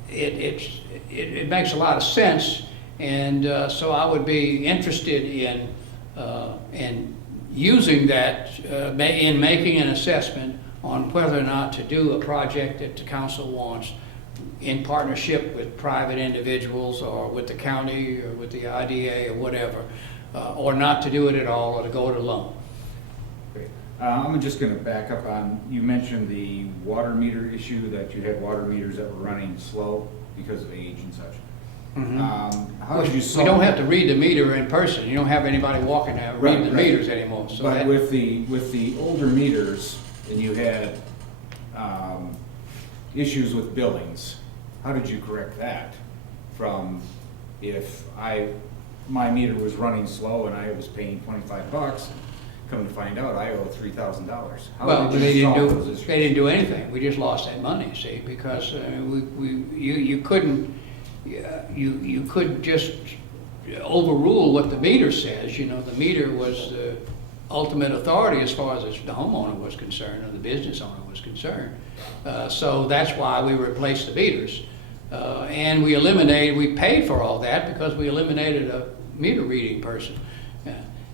it makes a lot of sense, and so I would be interested in using that in making an assessment on whether or not to do a project that the council wants in partnership with private individuals or with the county or with the IDA or whatever, or not to do it at all or to go it alone. Great. I'm just gonna back up on, you mentioned the water meter issue, that you had water meters that were running slow because of age and such. How did you We solve? don't have to read the meter in person. You don't have anybody walking out reading the Right. meters anymore. So But that, with the older meters, and you had issues with billings, how did you correct that? From if my meter was running slow and I was paying $25, come to find out I owe $3,000. well, How did they you didn't solve do those issues? they didn't do anything. We just lost that money, see, because you couldn't just overrule what the meter says. You know, the meter was the ultimate authority as far as the homeowner was concerned or the business owner was concerned. So that's why we replaced the meters. And we paid for all that because we eliminated a meter reading person.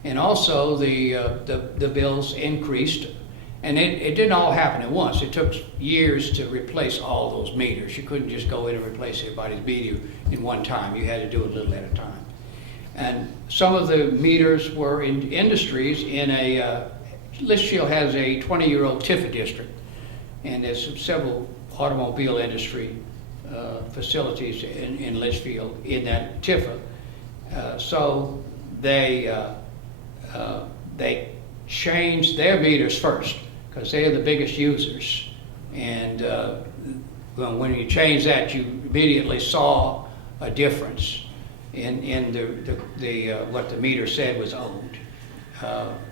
And also the bills increased, and it didn't all happen at once. It took years to replace all those meters. You couldn't just go in and replace everybody's meter in one time. You had to do it a little at a time. And some of the meters were in industries in Litchfield has a 20-year-old Tifa district, and there's several automobile industry facilities in Litchfield in that Tifa. So they changed their meters first because they're the biggest users. And when you change that, you immediately saw a difference in what the meter said was owed.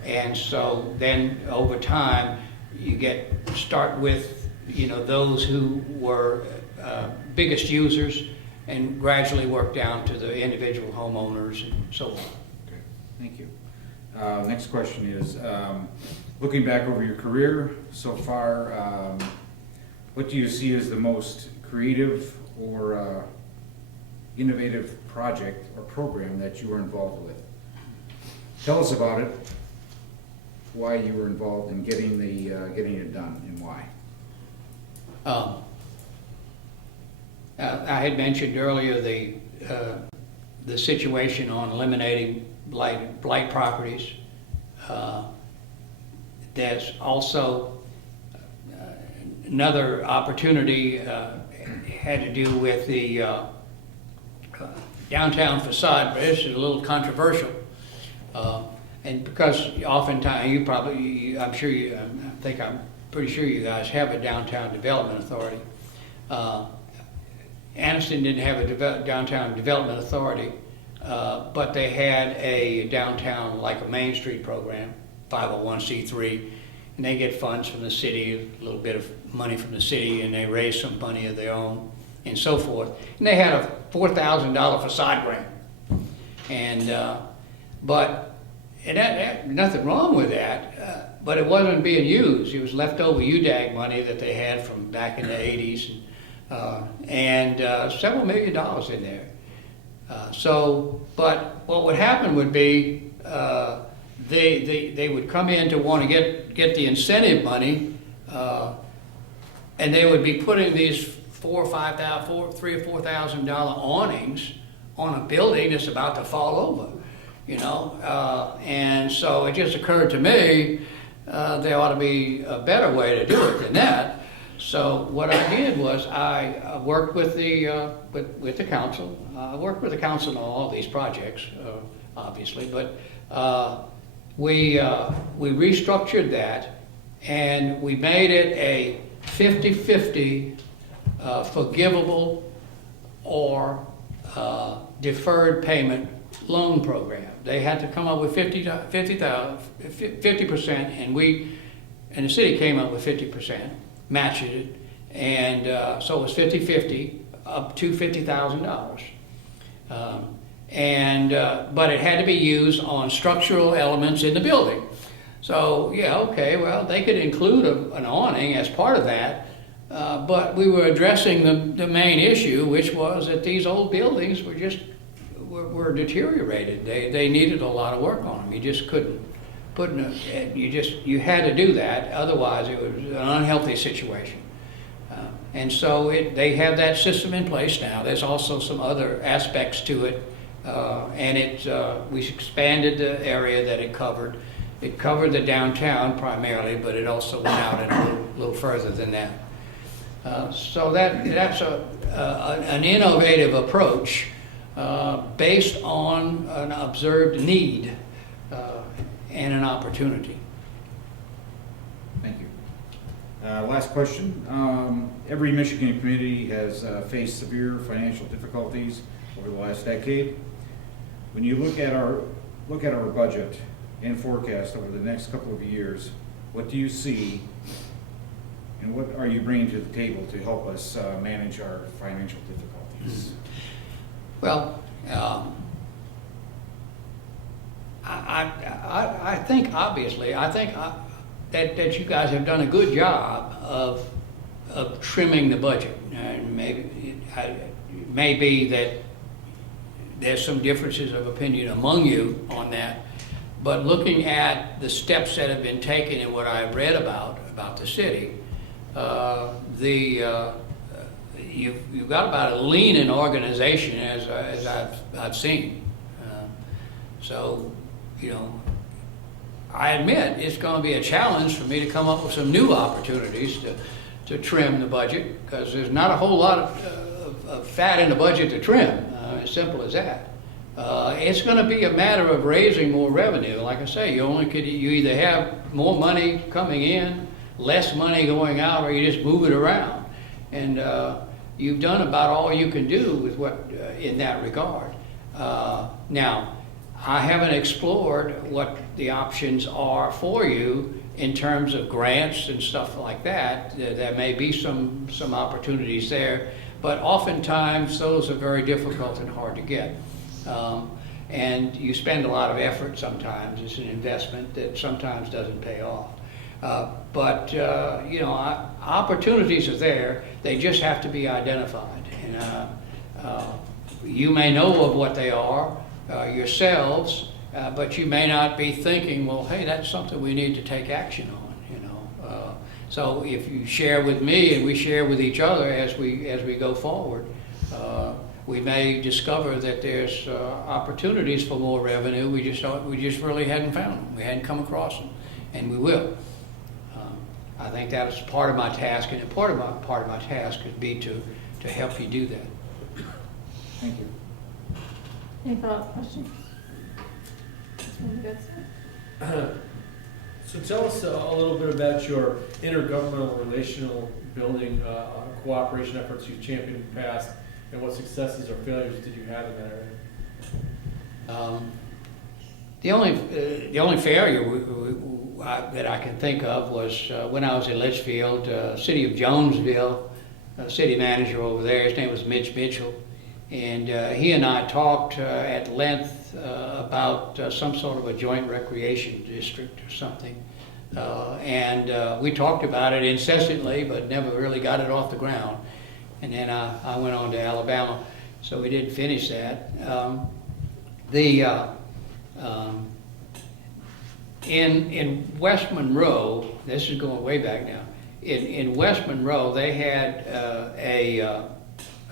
And so then over time, you start with, you know, those who were biggest users and gradually work down to the individual homeowners and so on. Okay, thank you. Next question is, looking back over your career so far, what do you see as the most creative or innovative project or program that you were involved with? Tell us about it, why you were involved in getting it done, and why. I had mentioned earlier the situation on eliminating blight properties. There's also another opportunity had to do with the downtown facade, but this is a little controversial. And because oftentimes I'm pretty sure you guys have a downtown development authority. Anniston didn't have a downtown development authority, but they had a downtown, like a Main Street program, 501c3, and they get funds from the city, a little bit of money from the city, and they raise some money of their own, and so forth. And they had a $4,000 facade grant, and nothing wrong with that, but it wasn't being used. It was leftover UDAG money that they had from back in the 80s, and several $1 million in there. But what would happen would be they would come in to want to get the incentive money, and they would be putting these $3,000 or $4,000 awnings on a building that's about to fall over, you know. And so it just occurred to me there ought to be a better way to do it than that. So what I did was I worked with the council. I worked with the council on all these projects, obviously, but we restructured that, and we made it a 50-50 forgivable or deferred payment loan program. They had to come up with 50%, and the city came up with 50%, matched it, and so it was 50-50 up to $50,000. But it had to be used on structural elements in the building. So, yeah, okay, well, they could include an awning as part of that, but we were addressing the main issue, which was that these old buildings were deteriorated. They needed a lot of work on them. You just couldn't you had to do that, otherwise it was an unhealthy situation. And so they have that system in place now. There's also some other aspects to it, and we expanded the area that it covered. It covered the downtown primarily, but it also went out a little further than that. So that's an innovative approach based on an observed need and an opportunity. Thank you. Last question. Every Michigan community has faced severe financial difficulties over the last decade. When you look at our budget and forecast over the next couple of years, what do you see, and what are you bringing to the table to help us manage our financial difficulties? Well, I think obviously, that you guys have done a good job of trimming the budget. And maybe it may be that there's some differences of opinion among you on that, but looking at the steps that have been taken and what I've read about the city, you've got about as lean an organization as I've seen. So, you know, I admit it's going to be a challenge for me to come up with some new opportunities to trim the budget, because there's not a whole lot of fat in the budget to trim, as simple as that. It's going to be a matter of raising more revenue. Like I say, you either have more money coming in, less money going out, or you just move it around. And you've done about all you can do with in that regard. Now, I haven't explored what the options are for you in terms of grants and stuff like that. There may be some opportunities there, but oftentimes those are very difficult and hard to get. And you spend a lot of effort sometimes. It's an investment that sometimes doesn't pay off. But you know, opportunities are there. They just have to be identified. And you may know of what they are yourselves, but you may not be thinking, well, hey, that's something we need to take action on. You know, so if you share with me and we share with each other as we go forward, we may discover that there's opportunities for more revenue. We just really hadn't found them. We hadn't come across them, and we will. I think that was part of my task, and part of my task would be to help you do that. Thank you. Any follow-up questions? That's really good stuff. So tell us a little bit about your intergovernmental relational building cooperation efforts you've championed in the past, and what successes or failures did you have in that area? The only failure that I can think of was when I was in Litchfield, city of Jonesville, city manager over there. His name was Mitch Mitchell, and he and I talked at length about some sort of a joint recreation district or something, and we talked about it incessantly, but never really got it off the ground. And then I went on to Alabama, so we didn't finish that. In West Monroe, this is going way back now. In West Monroe, they had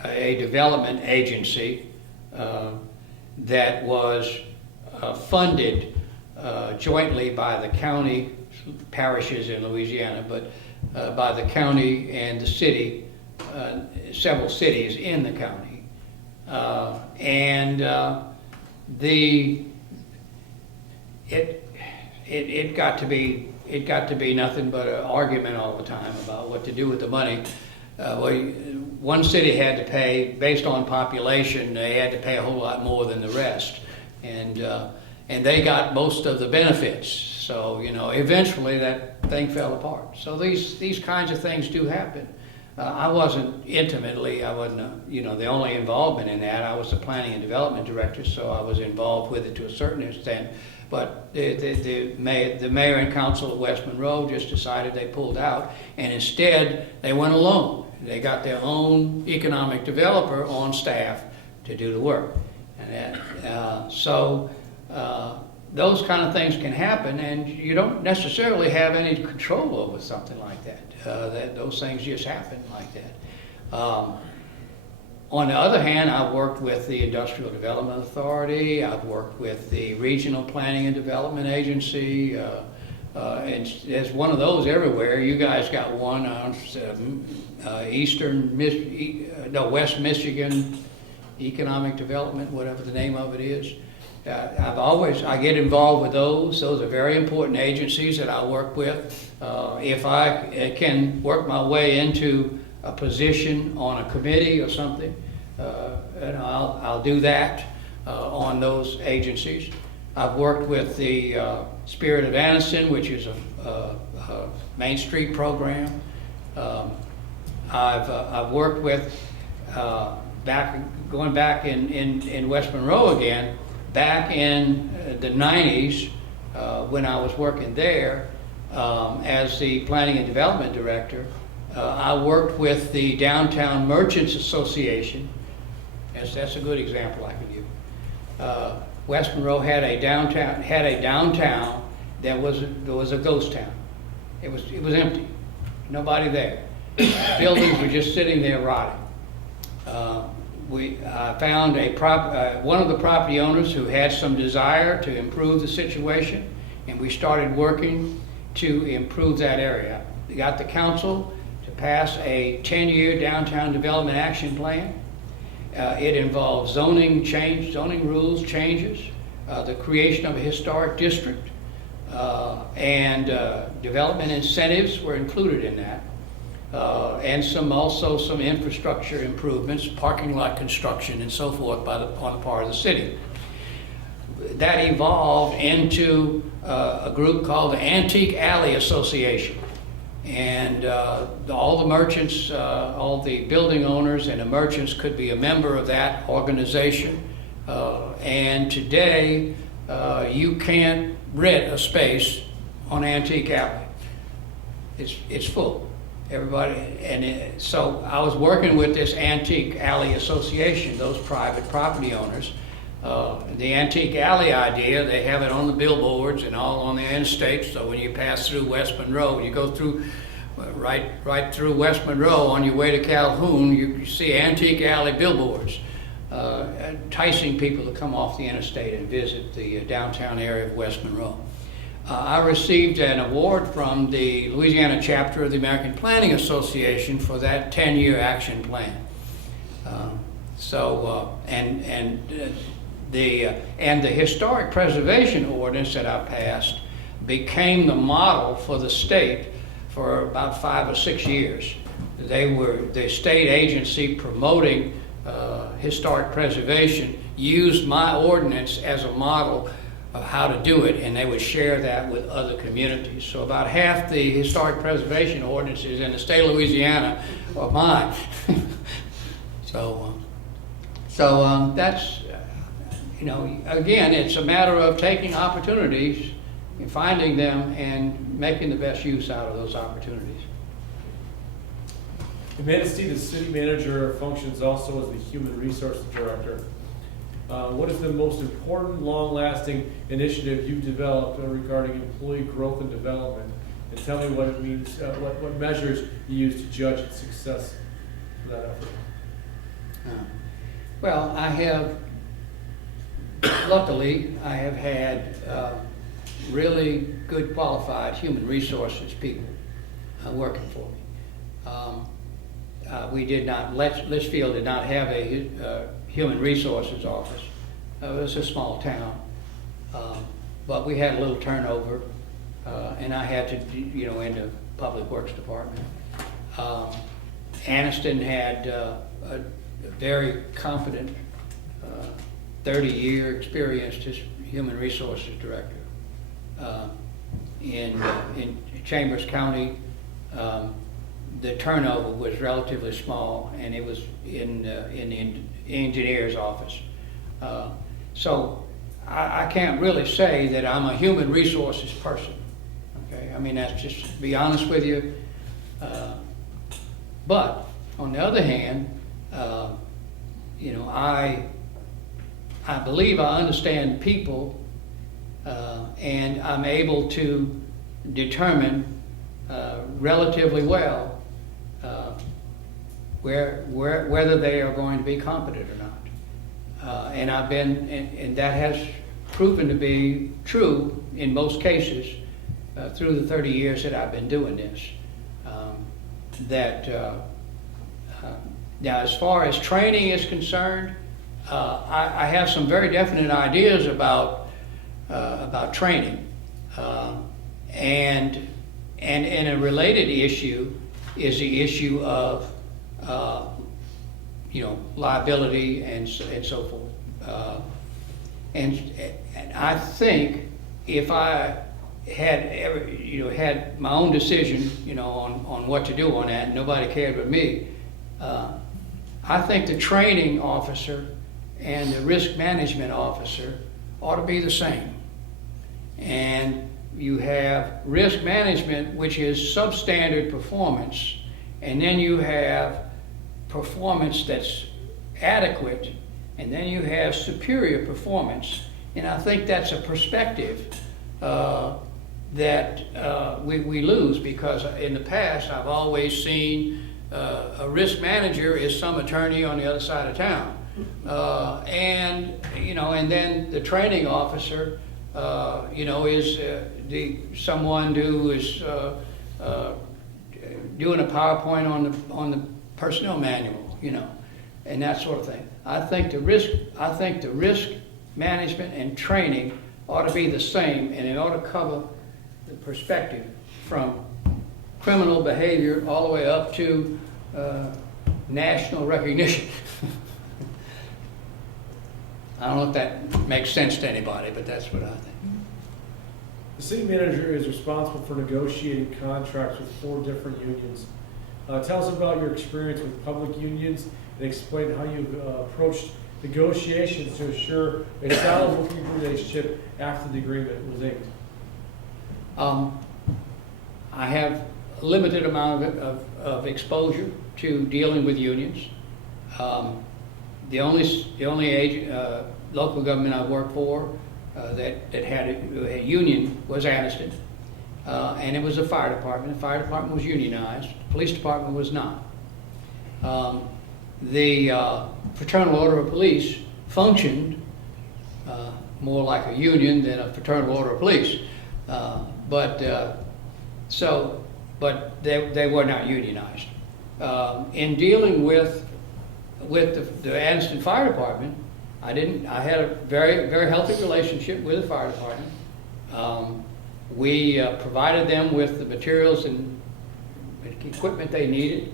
a development agency that was funded jointly by the county, parishes in Louisiana, but by the county and the city, several cities in the county, it got to be nothing but an argument all the time about what to do with the money. One city had to pay, based on population, they had to pay a whole lot more than the rest, and they got most of the benefits. So, eventually that thing fell apart. So these kinds of things do happen. I wasn't the only involvement in that. I was the planning and development director, so I was involved with it to a certain extent. But the mayor and council of West Monroe just decided they pulled out, and instead they went alone. They got their own economic developer on staff to do the work. And those kind of things can happen, and you don't necessarily have any control over something like that. Those things just happen like that. On the other hand, I've worked with the Industrial Development Authority. I've worked with the Regional Planning and Development Agency. And there's one of those everywhere. You guys got one on West Michigan Economic Development, whatever the name of it is. I get involved with those. Those are very important agencies that I work with. If I can work my way into a position on a committee or something, and I'll do that on those agencies. I've worked with the Spirit of Anniston, which is a Main Street program. I've worked with going back in West Monroe again. Back in the 90s, when I was working there as the Planning and Development Director, I worked with the Downtown Merchants Association. That's a good example I can give. West Monroe had a downtown that was a ghost town. It was empty, nobody there. Buildings were just sitting there rotting. We found one of the property owners who had some desire to improve the situation, and we started working to improve that area. We got the council to pass a 10-year downtown development action plan. It involves zoning rules changes, the creation of a historic district, and development incentives were included in that. And also some infrastructure improvements, parking lot construction and so forth on the part of the city. That evolved into a group called the Antique Alley Association. And all the merchants, all the building owners and the merchants could be a member of that organization. And today, you can't rent a space on Antique Alley. It's full. Everybody, so I was working with this Antique Alley Association, those private property owners. The Antique Alley idea, they have it on the billboards and all on the interstate, so when you pass through West Monroe, you go through, right through West Monroe on your way to Calhoun, you see Antique Alley billboards, enticing people to come off the interstate and visit the downtown area of West Monroe. I received an award from the Louisiana chapter of the American Planning Association for that 10-year action plan. The historic preservation ordinance that I passed became the model for the state for about 5 or 6 years. They were the state agency promoting historic preservation used my ordinance as a model of how to do it, and they would share that with other communities. So about half the historic preservation ordinances in the state of Louisiana are mine. So that's, again, it's a matter of taking opportunities and finding them and making the best use out of those opportunities. In Manistee, the city manager functions also as the human resources director. What is the most important, long-lasting initiative you've developed regarding employee growth and development? And tell me what it means, what measures you use to judge its success for that effort. Well, luckily, I have had really good qualified human resources people working for me. Litchfield did not have a human resources office. It was a small town, but we had a little turnover, and I had to, in the public works department. Anniston had a very competent 30-year experience as human resources director. In Chambers County, the turnover was relatively small, and it was in the engineer's office. So I can't really say that I'm a human resources person. Okay, I mean, that's just to be honest with you. But on the other hand, you know, I believe I understand people, and I'm able to determine relatively well whether they are going to be competent or not. And and that has proven to be true in most cases through the 30 years that I've been doing this. Now, as far as training is concerned, I have some very definite ideas about training, and a related issue is the issue of you know, liability and so forth. And I think if I had ever, you know, had my own decision, you know, on what to do on that, nobody cared but me. I think the training officer and the risk management officer ought to be the same. And you have risk management, which is substandard performance, and then you have performance that's adequate, and then you have superior performance. And I think that's a perspective that we lose, because in the past I've always seen a risk manager is some attorney on the other side of town, and you know, and then the training officer, you know, is someone who is doing a PowerPoint on the personnel manual, you know, and that sort of thing. I think the risk management and training ought to be the same, and it ought to cover the perspective from criminal behavior all the way up to national recognition. I don't know if that makes sense to anybody, but that's what I think. The city manager is responsible for negotiating contracts with 4 different unions. Tell us about your experience with public unions and explain how you've approached negotiations to ensure a solid working relationship after the agreement was inked. I have a limited amount of exposure to dealing with unions. The only local government I worked for that had a union was Anniston, and it was a fire department. The fire department was unionized. The police department was not. The Fraternal Order of Police functioned more like a union than a Fraternal Order of Police, but they were not unionized. In dealing with the Anniston Fire Department, I had a very, very healthy relationship with the fire department. We provided them with the materials and equipment they needed.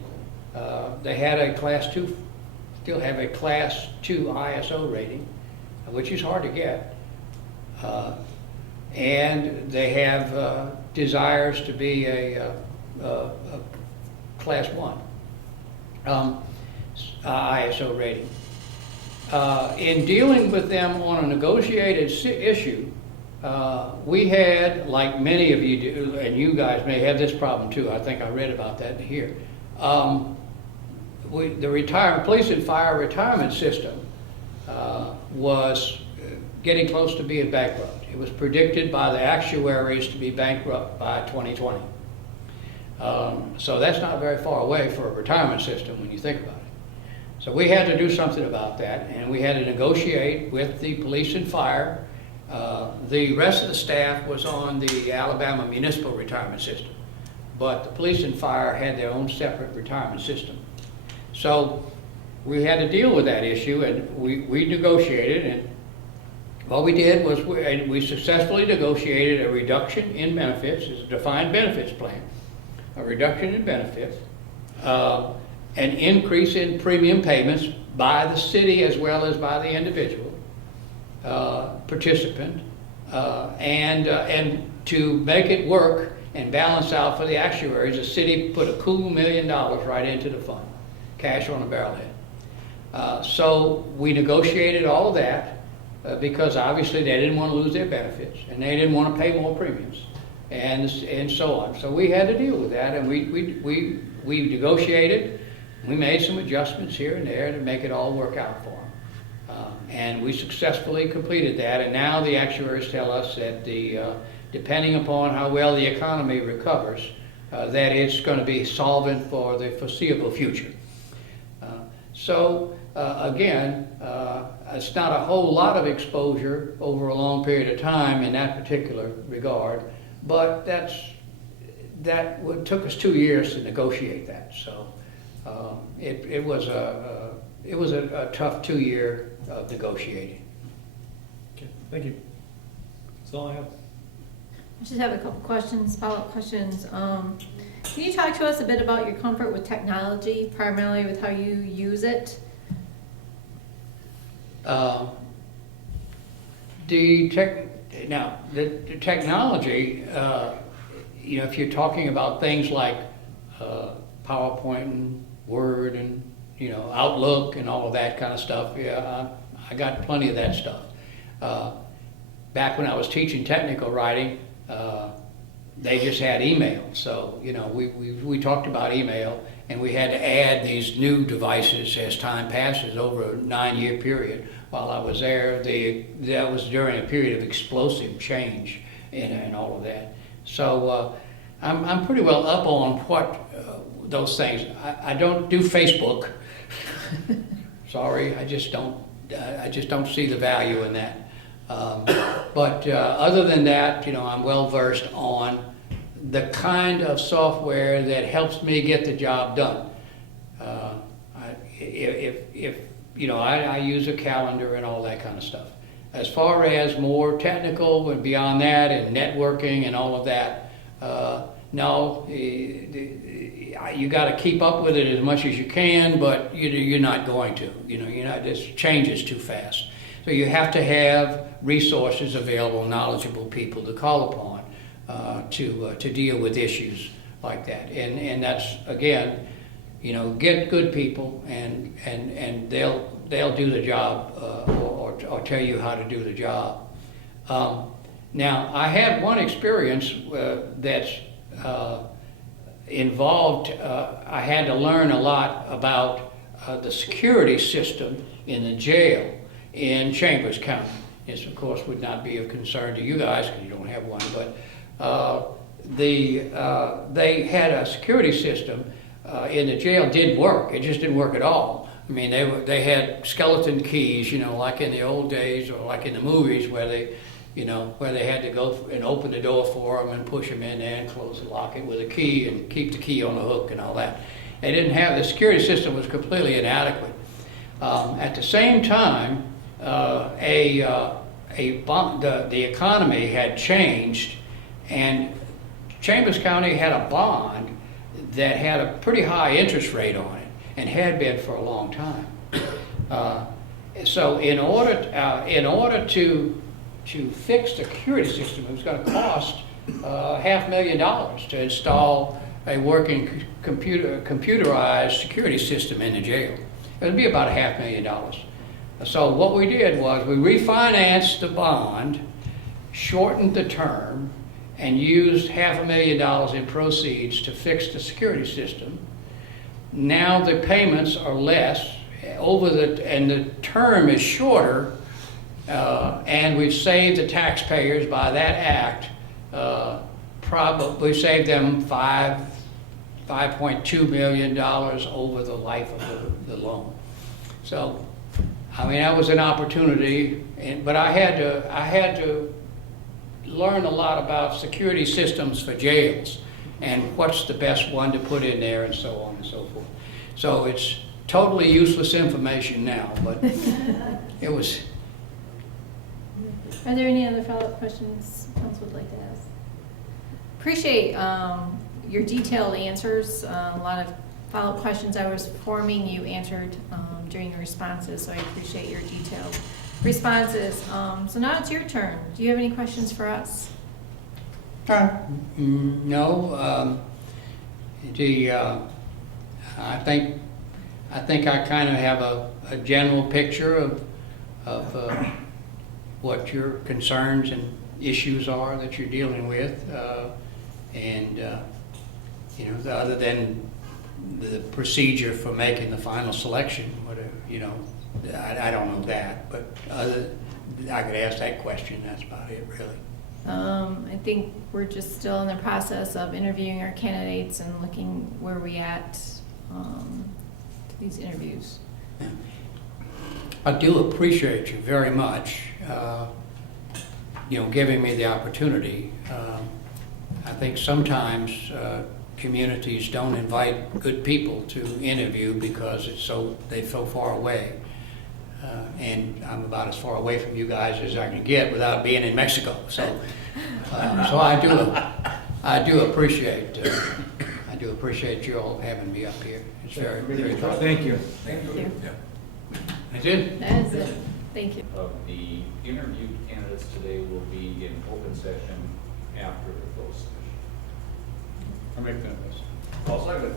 They had a still have a Class 2 ISO rating, which is hard to get. And they have desires to be a Class 1 ISO rating. In dealing with them on a negotiated issue, we had, like many of you do, and you guys may have this problem too, I think I read about that here. The police and fire retirement system was getting close to being bankrupt. It was predicted by the actuaries to be bankrupt by 2020. So that's not very far away for a retirement system when you think about it. So we had to do something about that, and we had to negotiate with the police and fire. The rest of the staff was on the Alabama municipal retirement system, but the police and fire had their own separate retirement system. So we had to deal with that issue, and we negotiated, and what we did was we successfully negotiated a reduction in benefits. It's a defined benefits plan, a reduction in benefits, an increase in premium payments by the city as well as by the individual, participant, and to make it work and balance out for the actuaries, the city put a cool $1 million right into the fund, cash on a barrelhead. So we negotiated all of that because obviously they didn't want to lose their benefits and they didn't want to pay more premiums and so on. So we had to deal with that, and we negotiated. We made some adjustments here and there to make it all work out for them. And we successfully completed that, and now the actuaries tell us that depending upon how well the economy recovers, that it's going to be solvent for the foreseeable future. Again, it's not a whole lot of exposure over a long period of time in that particular regard, but took us 2 years to negotiate that. So it was a tough 2 year of negotiating. Okay, thank you. That's all I have. I just have a couple questions, follow-up questions. Can you talk to us a bit about your comfort with technology, primarily with how you use it? The technology, if you're talking about things like PowerPoint and Word and Outlook and all of that kind of stuff, I got plenty of that stuff. Back when I was teaching technical writing, they just had email. So we talked about email, and we had to add these new devices as time passes over a 9-year period. While I was there, that was during a period of explosive change and all of that. So I'm pretty well up on what those things. I don't do Facebook. Sorry, I just don't see the value in that. But other than that, I'm well versed on the kind of software that helps me get the job done. I use a calendar and all that kind of stuff. As far as more technical and beyond that and networking and all of that, no, you got to keep up with it as much as you can, but you're not going to. This changes too fast. So you have to have resources available, knowledgeable people to call upon to deal with issues like that. And that's, again, get good people and they'll do the job or tell you how to do the job. Now, I had one experience that's involved, I had to learn a lot about the security system in the jail in Chambers County. This, of course, would not be of concern to you guys because you don't have one, but they had a security system in the jail. Didn't work. It just didn't work at all. I mean, they had skeleton keys, like in the old days or like in the movies where they had to go and open the door for them and push them in there and close and lock it with a key and keep the key on the hook and all that. They didn't have, the security system was completely inadequate. At the same time, the economy had changed, and Chambers County had a bond that had a pretty high interest rate on it and had been for a long time. So in order to fix the security system, it was going to cost $500,000 to install a working computerized security system in the jail. It would be about $500,000. So what we did was we refinanced the bond, shortened the term, and used $500,000 in proceeds to fix the security system. Now the payments are less and the term is shorter, and we've saved the taxpayers by that act. Probably saved them $5.2 million over the life of the loan. So, I mean, that was an opportunity, but I had to learn a lot about security systems for jails and what's the best one to put in there and so on and so forth. So it's totally useless information now, but it was. Are there any other follow-up questions council would like to ask? Appreciate your detailed answers. A lot of follow-up questions I was forming, you answered during your responses, so I appreciate your detailed responses. So now it's your turn. Do you have any questions for us? No, I think I kind of have a general picture of what your concerns and issues are that you're dealing with, and you know, other than the procedure for making the final selection, whatever, you know, I don't know that, but I could ask that question. That's about it, really. I think we're just still in the process of interviewing our candidates and looking where we at to these interviews. I do appreciate you very much, you know, giving me the opportunity. I think sometimes communities don't invite good people to interview because they're so far away. And I'm about as far away from you guys as I can get without being in Mexico. So I do appreciate you all having me up here. It's very, very thoughtful. Thank you. Thank you. That's it. That is it. Thank you. Of the interviewed candidates today will be in open session after the closed session. I make that list. I'll second.